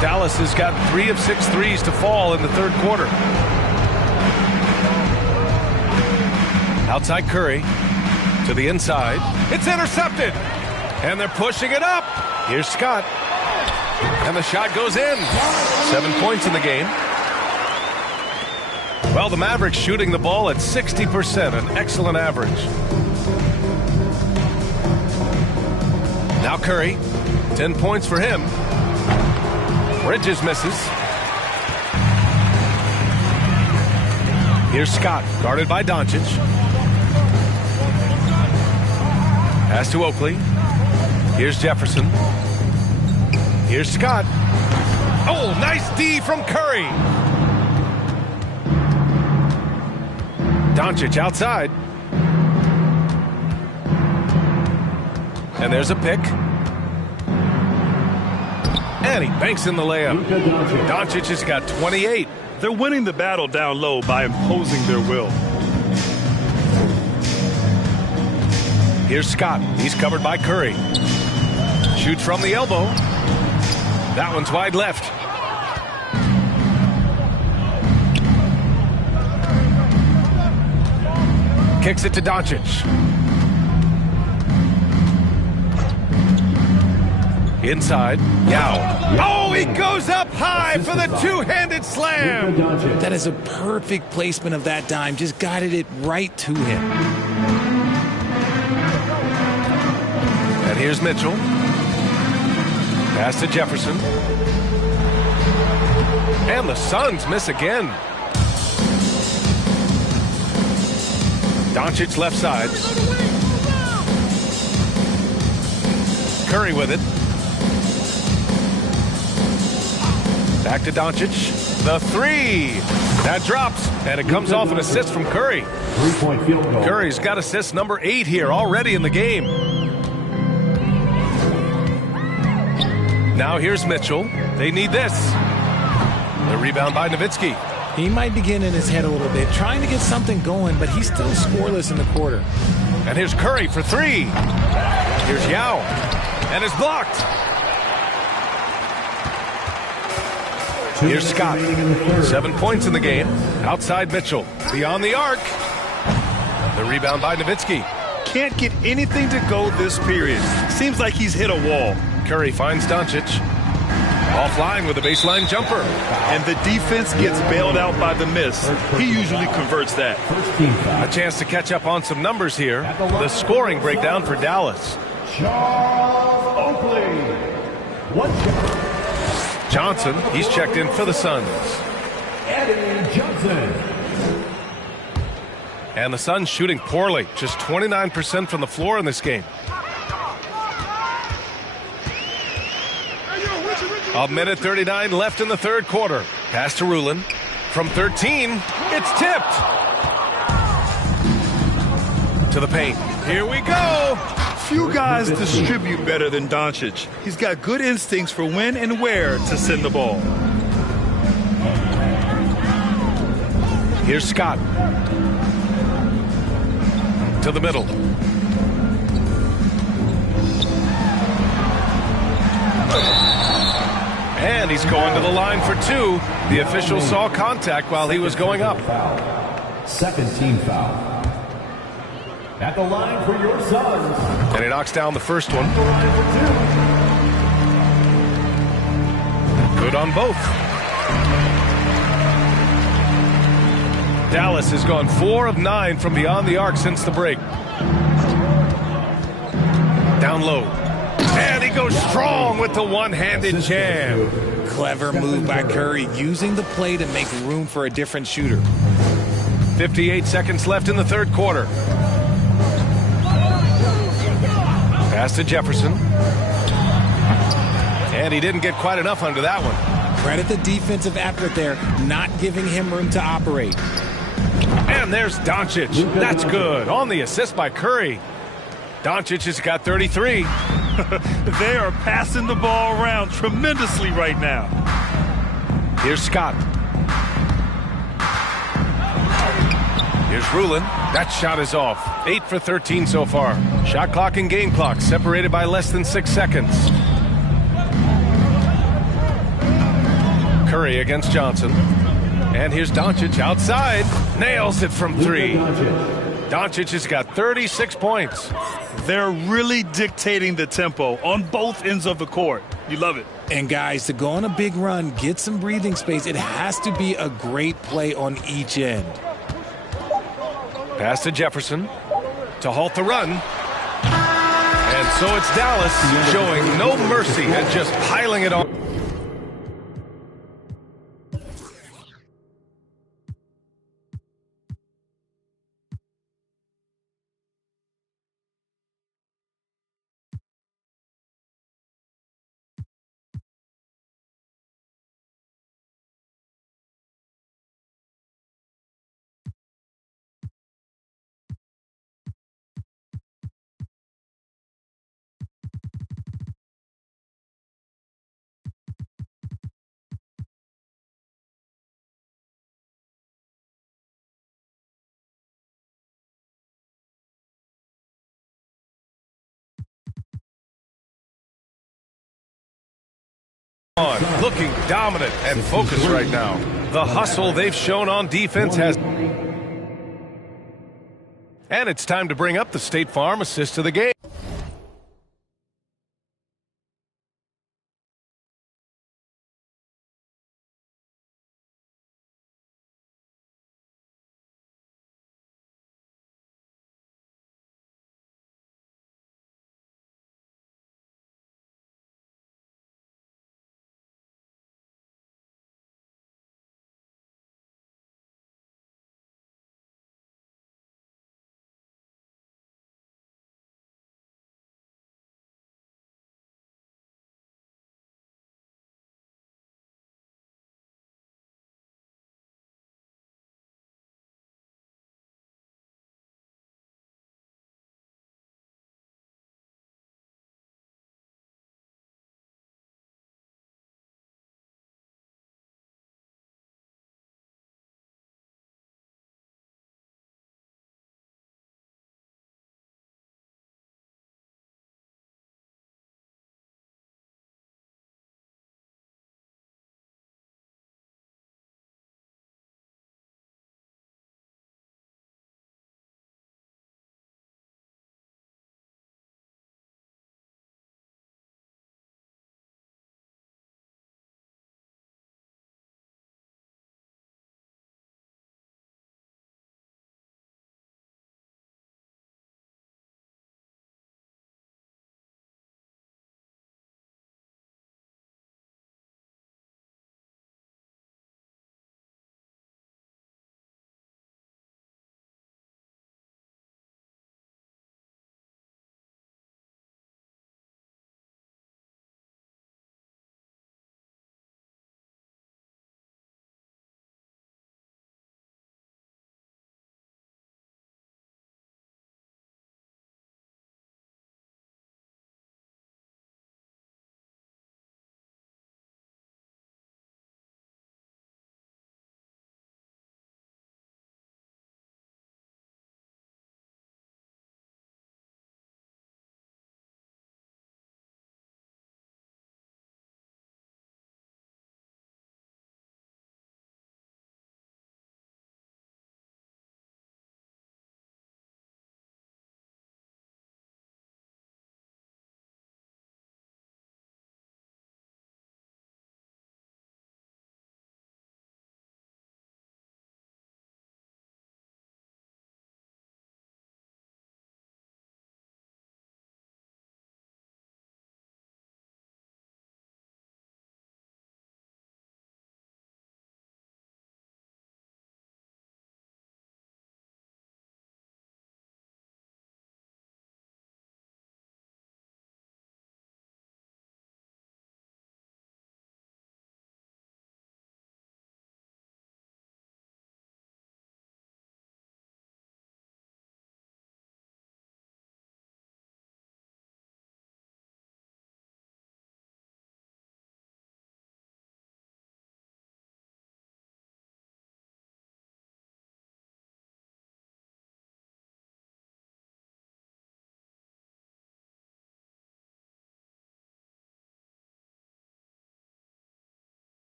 Dallas has got 3 of 6 threes to fall in the third quarter. Outside Curry to the inside. It's intercepted. And they're pushing it up. Here's Scott. And the shot goes in. 7 points in the game. Well, the Mavericks shooting the ball at 60%, an excellent average. Now Curry, 10 points for him. Bridges misses. Here's Scott, guarded by Doncic. Pass to Oakley. Here's Jefferson. Here's Scott. Oh, nice D from Curry. Doncic outside. And there's a pick. And he banks in the layup. Doncic has got 28. They're winning the battle down low by imposing their will. Here's Scott. He's covered by Curry. Shoots from the elbow. That one's wide left. Kicks it to Doncic. Inside. Yao. Oh, he goes up high for the two-handed slam. That is a perfect placement of that dime. Just guided it right to him. And here's Mitchell. Pass to Jefferson. And the Suns miss again. Doncic left side. Curry with it. Back to Doncic. The three. That drops. And it comes off an assist from Curry. 3-point field goal. Curry's got assist number 8 here already in the game. Now here's Mitchell. They need this. The rebound by Nowitzki. He might be getting in his head a little bit, trying to get something going, but he's still scoreless in the quarter. And here's Curry for 3. Here's Yao. And it's blocked. Here's Scott. 7 points in the game. Outside Mitchell. Beyond the arc. The rebound by Nowitzki. Can't get anything to go this period. Seems like he's hit a wall. Curry finds Doncic. Offline with a baseline jumper. And the defense gets bailed out by the miss. He usually converts that. A chance to catch up on some numbers here. The scoring breakdown for Dallas. Charles Oakley. Johnson, he's checked in for the Suns. Eddie Johnson. And the Suns shooting poorly. Just 29% from the floor in this game. A minute 39 left in the third quarter. Pass to Rulin. From 13, it's tipped. To the paint. Here we go. Few guys distribute better than Doncic. He's got good instincts for when and where to send the ball. Here's Scott. To the middle. And he's going to the line for 2. The official saw contact while he was going up. Second team foul. At the line for your Suns. And he knocks down the first one. Good on both. Dallas has gone 4 of 9 from beyond the arc since the break. Down low. And he goes strong with the one-handed jam. Clever move by Curry, using the play to make room for a different shooter. 58 seconds left in the third quarter. Pass to Jefferson. And he didn't get quite enough under that one. Credit the defensive effort there, not giving him room to operate. And there's Doncic. That's good. On the assist by Curry. Doncic has got 33. They are passing the ball around tremendously right now. Here's Scott. Here's Rulin. That shot is off. 8 for 13 so far. Shot clock and game clock separated by less than 6 seconds. Curry against Johnson. And here's Doncic outside. Nails it from 3. Doncic has got 36 points. They're really dictating the tempo on both ends of the court. You love it. And guys, to go on a big run, get some breathing space, it has to be a great play on each end. Pass to Jefferson to halt the run. And so it's Dallas showing no mercy and just piling it on. Looking dominant and focused right now. The hustle they've shown on defense has... And it's time to bring up the State Farm assist to the game.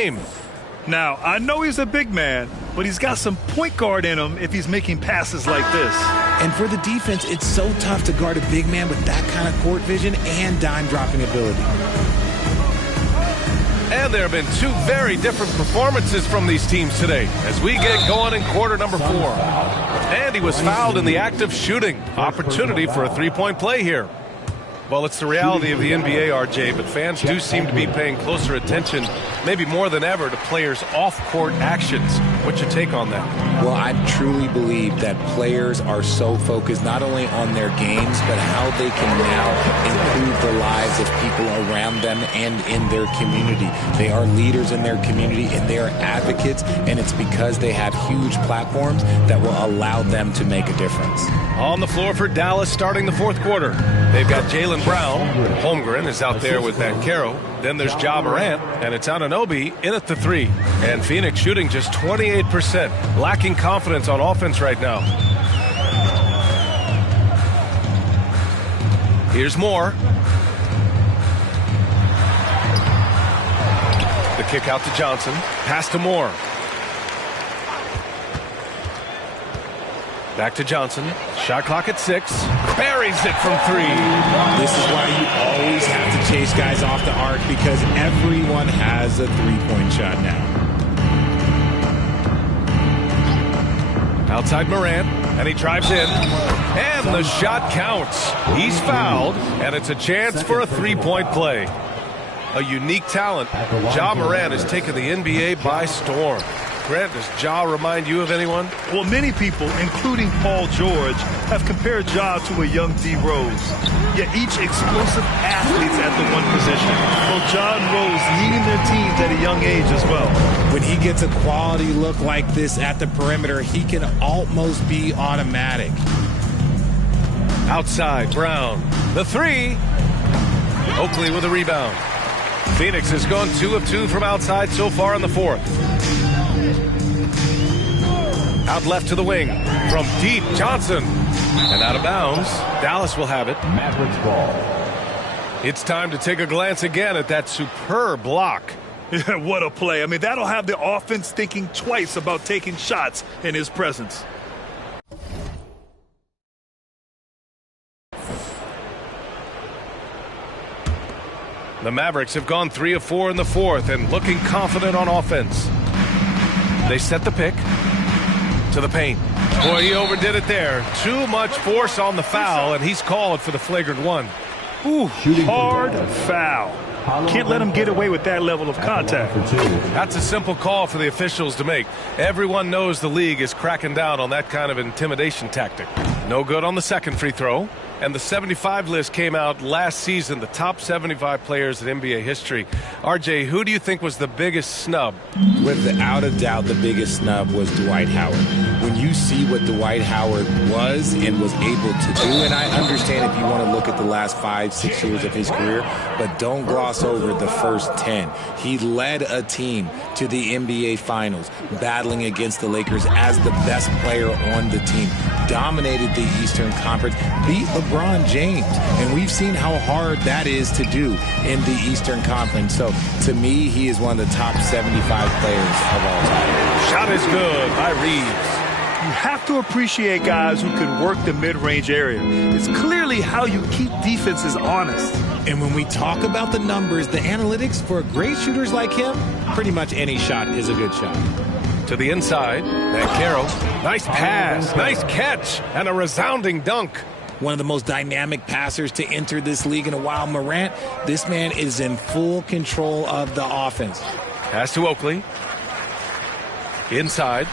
game. Now, I know he's a big man, but he's got some point guard in him if he's making passes like this. And for the defense, it's so tough to guard a big man with that kind of court vision and dime-dropping ability. And there have been two very different performances from these teams today as we get going in quarter number 4. And he was fouled in the act of shooting. Opportunity for a three-point play here. Well, it's the reality of the NBA, RJ, but fans do seem to be paying closer attention, maybe more than ever, to players' off-court actions. What's your take on that? Well, I truly believe that players are so focused not only on their games, but how they can now improve the lives of people around them and in their community. They are leaders in their community, and they are advocates, and it's because they have huge platforms that will allow them to make a difference. On the floor for Dallas starting the fourth quarter. They've got Jaylen Brown. Holmgren is out there with Banchero. Then there's Ja Morant, and it's Anunoby in at the 3. And Phoenix shooting just 28%. Lacking confidence on offense right now. Here's Moore. The kick out to Johnson. Pass to Moore. Back to Johnson. Shot clock at 6. Buries it from 3. This is why you always have to chase guys off the arc, because everyone has a three-point shot now. Outside Morant, and he drives in. And the shot counts. He's fouled, and it's a chance for a three-point play. A unique talent. Ja Morant has taken the NBA by storm. Grant, does Ja remind you of anyone? Well, many people, including Paul George, have compared Ja to a young D. Rose. Yet each explosive athletes at the one position. Both Ja and Rose leading their teams at a young age as well. When he gets a quality look like this at the perimeter, he can almost be automatic. Outside, Brown. The 3. Oakley with a rebound. Phoenix has gone 2 of 2 from outside so far in the fourth. Out left to the wing. From deep, Johnson. And out of bounds. Dallas will have it. Mavericks ball. It's time to take a glance again at that superb block. Yeah, what a play. I mean, that'll have the offense thinking twice about taking shots in his presence. The Mavericks have gone 3 of 4 in the fourth and looking confident on offense. They set the pick to the paint. Boy, he overdid it there. Too much force on the foul, and he's called for the flagrant one. Ooh, hard foul. Can't let him get away with that level of contact. That's a simple call for the officials to make. Everyone knows the league is cracking down on that kind of intimidation tactic. No good on the second free throw. And the 75 list came out last season, the top 75 players in NBA history. RJ, who do you think was the biggest snub? Without a doubt, the biggest snub was Dwight Howard. When you see what Dwight Howard was and was able to do, and I understand if you want to look at the last 5-6 years of his career, but don't gloss over the first 10. He led a team to the NBA Finals, battling against the Lakers as the best player on the team, dominated the Eastern Conference, beat LeBron James, and we've seen how hard that is to do in the Eastern Conference. So, to me, he is one of the top 75 players of all time. Shot is good by Reeves. You have to appreciate guys who can work the mid-range area. It's clearly how you keep defenses honest. And when we talk about the numbers, the analytics for great shooters like him, pretty much any shot is a good shot. To the inside, Banchero. Nice pass, nice catch, and a resounding dunk. One of the most dynamic passers to enter this league in a while. Morant, this man is in full control of the offense. Pass to Oakley. Inside.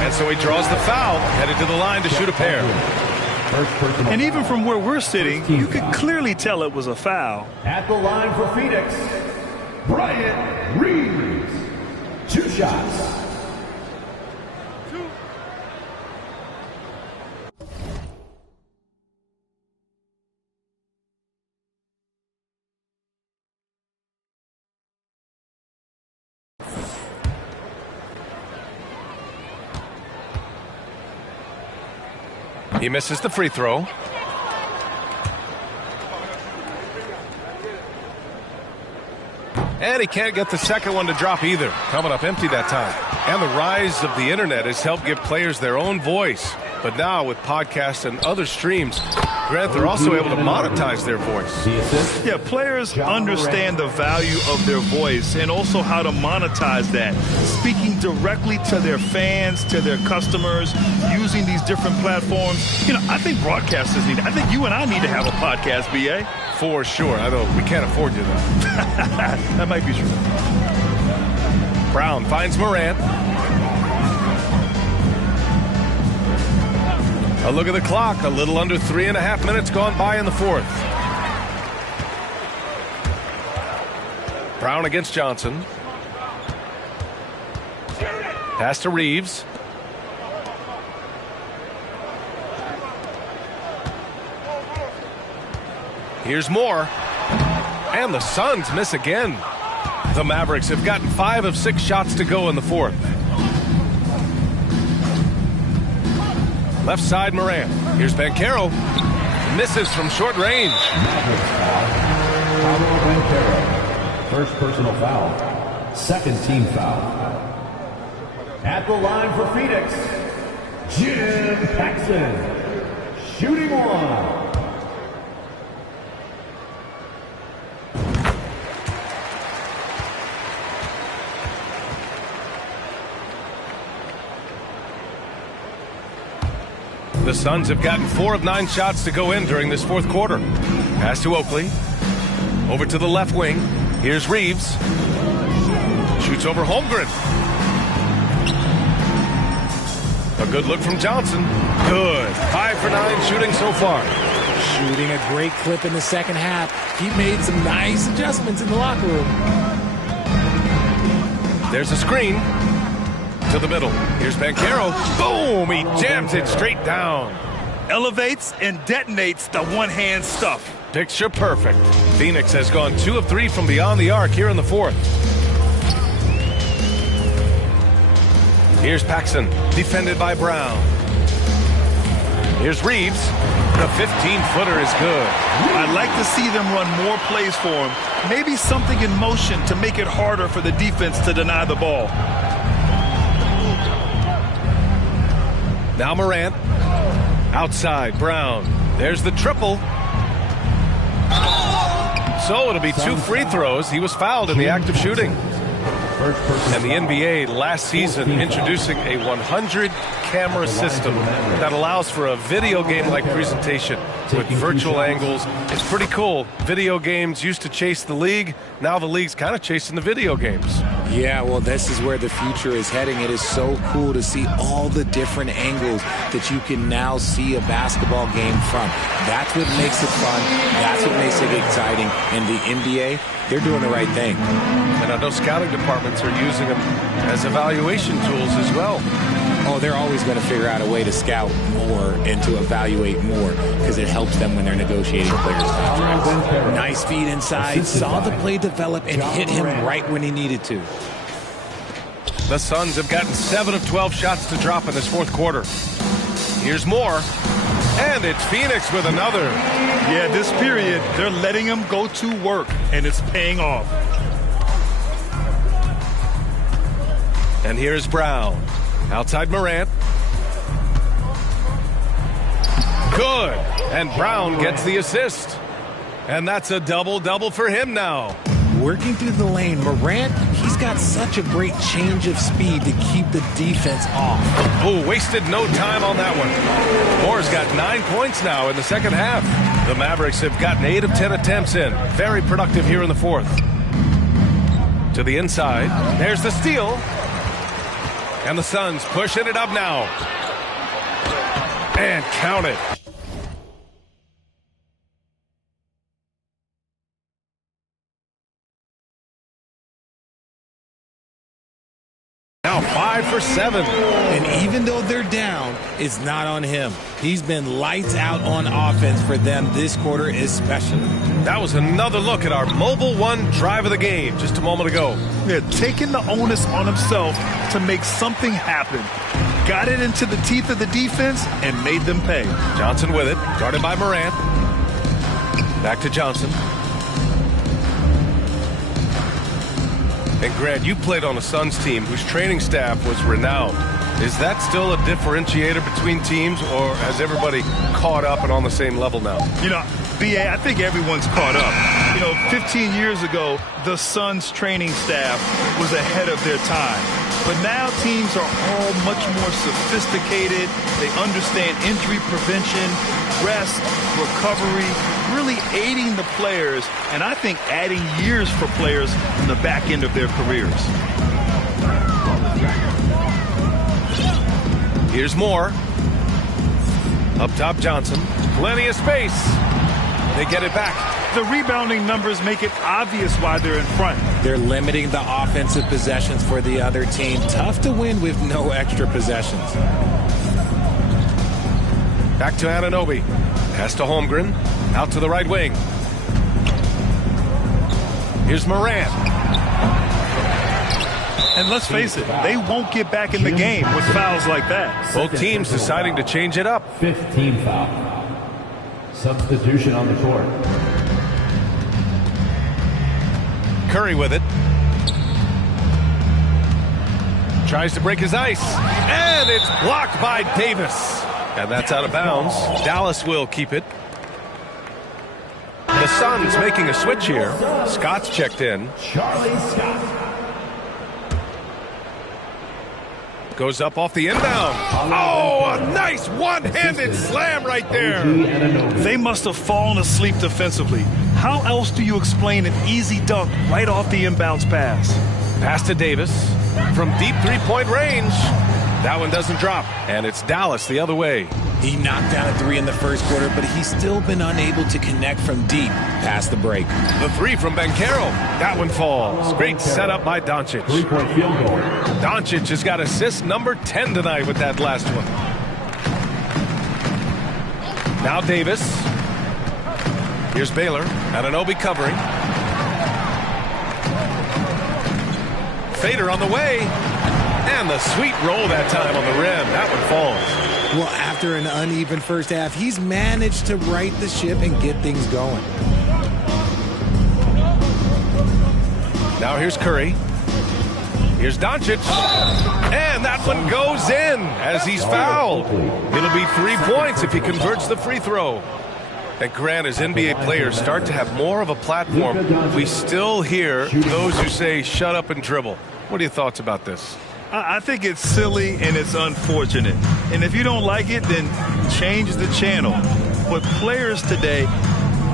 And so he draws the foul, headed to the line to shoot a pair. And even from where we're sitting, you could clearly tell it was a foul. At the line for Phoenix, Bryant Reeves. 2 shots. He misses the free throw. And he can't get the second one to drop either. Coming up empty that time. And the rise of the internet has helped give players their own voice. But now with podcasts and other streams, Grant, they're also able to monetize their voice. Yeah, players understand the value of their voice and also how to monetize that. Speaking directly to their fans, to their customers, using these different platforms. You know, I think broadcasters need it. I think you and I need to have a podcast, B.A. For sure. I know we can't afford you, though. That might be true. Brown finds Morant. A look at the clock. A little under 3.5 minutes gone by in the fourth. Brown against Johnson. Pass to Reeves. Here's Moore. And the Suns miss again. The Mavericks have gotten 5 of 6 shots to go in the fourth. Left side, Morant. Here's Banchero. Misses from short range. First personal foul. Second team foul. At the line for Phoenix, Jim Paxson. Shooting one. The Suns have gotten 4 of 9 shots to go in during this fourth quarter. Pass to Oakley. Over to the left wing. Here's Reeves. Shoots over Holmgren. A good look from Johnson. Good. 5 for 9 shooting so far. Shooting a great clip in the second half. He made some nice adjustments in the locker room. There's a screen. To the middle. Here's Banchero. Boom! He jams it straight down. Elevates and detonates the one-hand stuff. Picture perfect. Phoenix has gone 2 of 3 from beyond the arc here in the fourth. Here's Paxson, defended by Brown. Here's Reeves. The 15-footer is good. I'd like to see them run more plays for him. Maybe something in motion to make it harder for the defense to deny the ball. Now Morant. Outside, Brown. There's the triple. So it'll be 2 free throws. He was fouled in the act of shooting. And the NBA last season introducing a 100-camera system that allows for a video game-like presentation with virtual angles. It's pretty cool. Video games used to chase the league. Now the league's kind of chasing the video games. Yeah, well, this is where the future is heading. It is so cool to see all the different angles that you can now see a basketball game from. That's what makes it fun. That's what makes it exciting. And the NBA, they're doing the right thing. And I know scouting departments are using them as evaluation tools as well. Oh, they're always going to figure out a way to scout more and to evaluate more because it helps them when they're negotiating players' contracts. Nice feed inside, saw the play develop and hit him right when he needed to. The Suns have gotten 7 of 12 shots to drop in this fourth quarter. Here's Moore. And it's Phoenix with another. Yeah, this period, they're letting him go to work, and it's paying off. And here's Brown. Outside Morant. Good. And Brown gets the assist. And that's a double-double for him now. Working through the lane, Morant, he's got such a great change of speed to keep the defense off. Oh, wasted no time on that one. Moore's got 9 points now in the second half. The Mavericks have gotten 8 of 10 attempts in. Very productive here in the fourth. To the inside. There's the steal. And the Suns pushing it up now. And count it. Now 5 for 7. And even though they're down, it's not on him. He's been lights out on offense for them this quarter especially. That was another look at our Mobile One drive of the game just a moment ago. Yeah, taking the onus on himself to make something happen. Got it into the teeth of the defense and made them pay. Johnson with it, guarded by Morant. Back to Johnson. And Grant, you played on a Suns team whose training staff was renowned. Is that still a differentiator between teams, or has everybody caught up and on the same level now? You know, B.A., I think everyone's caught up. 15 years ago, the Suns training staff was ahead of their time. But now teams are all much more sophisticated. They understand injury prevention, rest, recovery, really aiding the players, and I think adding years for players in the back end of their careers. Here's Moore. Up top, Johnson. Plenty of space. They get it back. The rebounding numbers make it obvious why they're in front. They're limiting the offensive possessions for the other team. Tough to win with no extra possessions. Back to Anunoby. Pass to Holmgren. Out to the right wing. Here's Morant. And let's face it, they won't get back in the game with fouls like that. Both teams deciding to change it up. 15 foul. Substitution on the court. Curry with it. Tries to break his ice. And it's blocked by Davis. And that's out of bounds. Dallas will keep it. The Suns making a switch here. Scott's checked in. Charlie Scott. Goes up off the inbound. Oh, a nice one-handed slam right there. They must have fallen asleep defensively. How else do you explain an easy dunk right off the inbounds pass? Pass to Davis from deep three-point range. That one doesn't drop, and it's Dallas the other way. He knocked down a three in the first quarter, but he's still been unable to connect from deep past the break. The three from Banchero. That one falls. Great setup by Doncic. Three-point field goal. Doncic has got assist number 10 tonight with that last one. Now Davis. Here's Baylor. Anunoby covering. Fader on the way. And the sweet roll that time on the rim. That one falls. Well, after an uneven first half, he's managed to right the ship and get things going. Now here's Curry. Here's Doncic. And that one goes in as he's fouled. It'll be 3 points if he converts the free throw. And Grant, as NBA players start to have more of a platform, we still hear those who say, shut up and dribble. What are your thoughts about this? I think it's silly and it's unfortunate. And if you don't like it, then change the channel. But players today,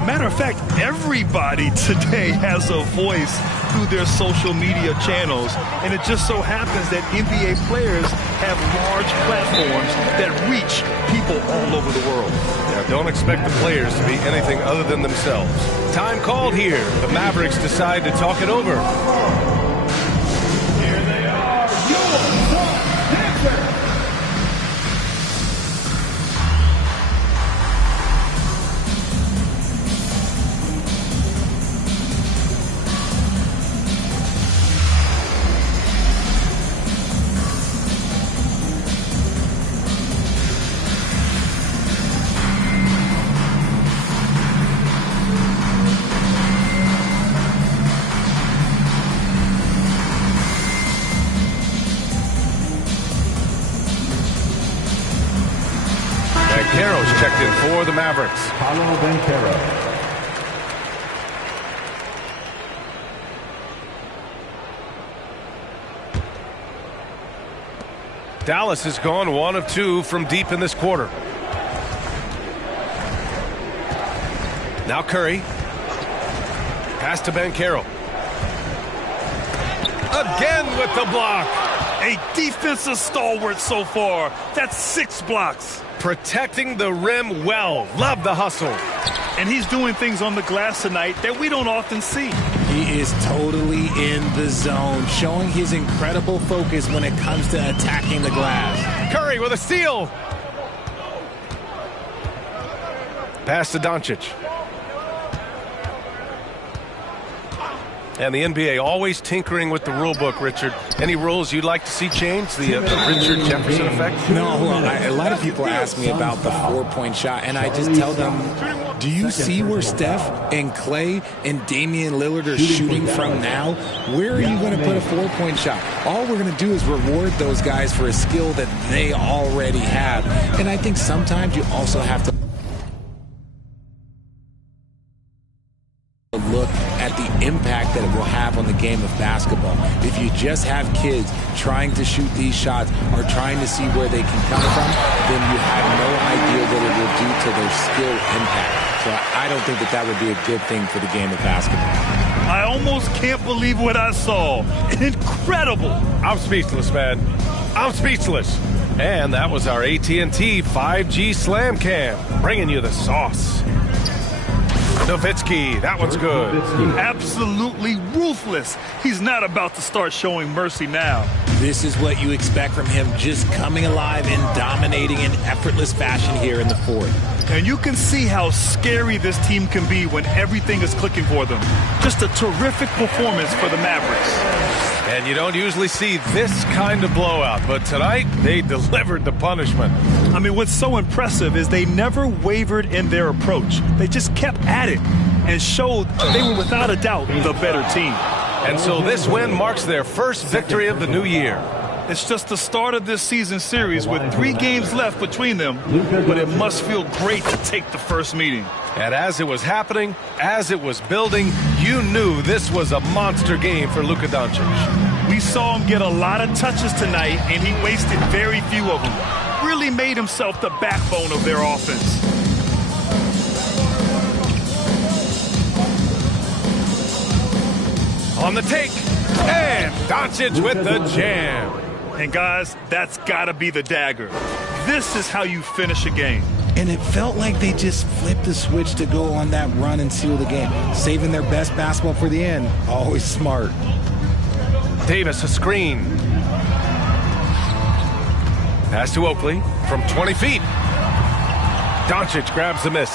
matter of fact, everybody today has a voice through their social media channels. And it just so happens that NBA players have large platforms that reach people all over the world. Now, don't expect the players to be anything other than themselves. Time called here. The Mavericks decide to talk it over. Banchero's checked in for the Mavericks. Paolo Banchero. Dallas has gone 1 of 2 from deep in this quarter. Now Curry. Pass to Banchero. Again with the block. A defensive stalwart so far. That's 6 blocks. Protecting the rim well. Love the hustle. And he's doing things on the glass tonight that we don't often see. He is totally in the zone, showing his incredible focus when it comes to attacking the glass. Curry with a steal. Pass to Doncic. And the NBA always tinkering with the rule book, Richard. Any rules you'd like to see changed? The Richard Jefferson effect? No, a lot of people ask me about the 4-point shot, and I just tell them, Do you see where Steph and Clay and Damian Lillard are shooting from now? Where are you going to put a 4-point shot? All we're going to do is reward those guys for a skill that they already have. And I think sometimes you also have to look at the impact that it will have on the game of basketball. If you just have kids trying to shoot these shots or trying to see where they can come from, then you have no idea what it will do to their skill impact. So I don't think that that would be a good thing for the game of basketball. I almost can't believe what I saw. Incredible. I'm speechless, man. I'm speechless. And that was our AT&T 5G Slam Cam, bringing you the sauce. Nowitzki, that one's good. Absolutely ruthless. He's not about to start showing mercy now. This is what you expect from him, just coming alive and dominating in effortless fashion here in the fourth. And you can see how scary this team can be when everything is clicking for them. Just a terrific performance for the Mavericks. And you don't usually see this kind of blowout, but tonight they delivered the punishment. I mean, what's so impressive is they never wavered in their approach. They just kept at it and showed they were without a doubt the better team. And so this win marks their first victory of the new year. It's just the start of this season series with 3 games left between them, but it must feel great to take the first meeting. And as it was happening, as it was building, you knew this was a monster game for Luka Doncic. We saw him get a lot of touches tonight, and he wasted very few of them. Really made himself the backbone of their offense. On the take, and Doncic with the jam. And guys, that's got to be the dagger. This is how you finish a game. And it felt like they just flipped the switch to go on that run and seal the game. Saving their best basketball for the end. Always smart. Davis, a screen. Pass to Oakley from 20 feet. Doncic grabs the miss.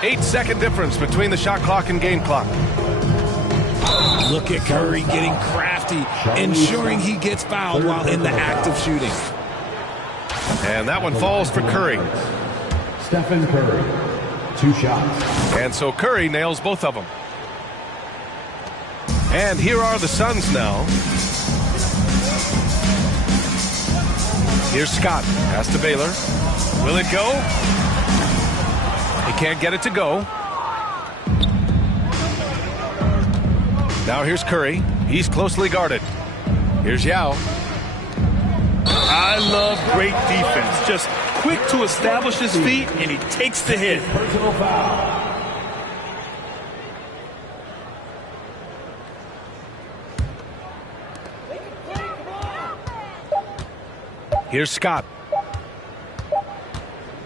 8-second difference between the shot clock and game clock. Look at Curry getting crafty, ensuring he gets fouled while in the act of shooting. And that one falls for Curry. Stephen Curry, 2 shots. And so Curry nails both of them. And here are the Suns now. Here's Scott. Pass to Baylor. Will it go? He can't get it to go. Now here's Curry. He's closely guarded. Here's Yao. I love great defense. Just quick to establish his feet, and he takes the hit. Personal foul. Here's Scott.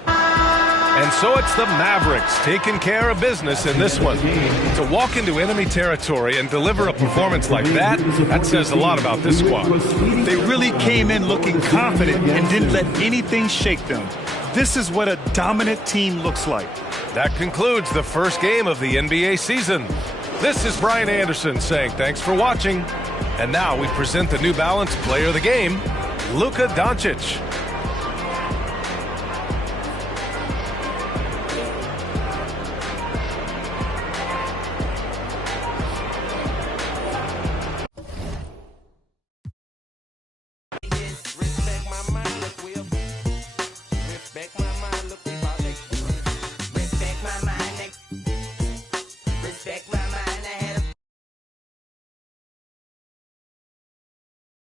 And so it's the Mavericks taking care of business in this one. To walk into enemy territory and deliver a performance like that, that says a lot about this squad. They really came in looking confident and didn't let anything shake them. This is what a dominant team looks like. That concludes the first game of the NBA season. This is Brian Anderson saying thanks for watching. And now we present the New Balance Player of the Game, Luka Doncic.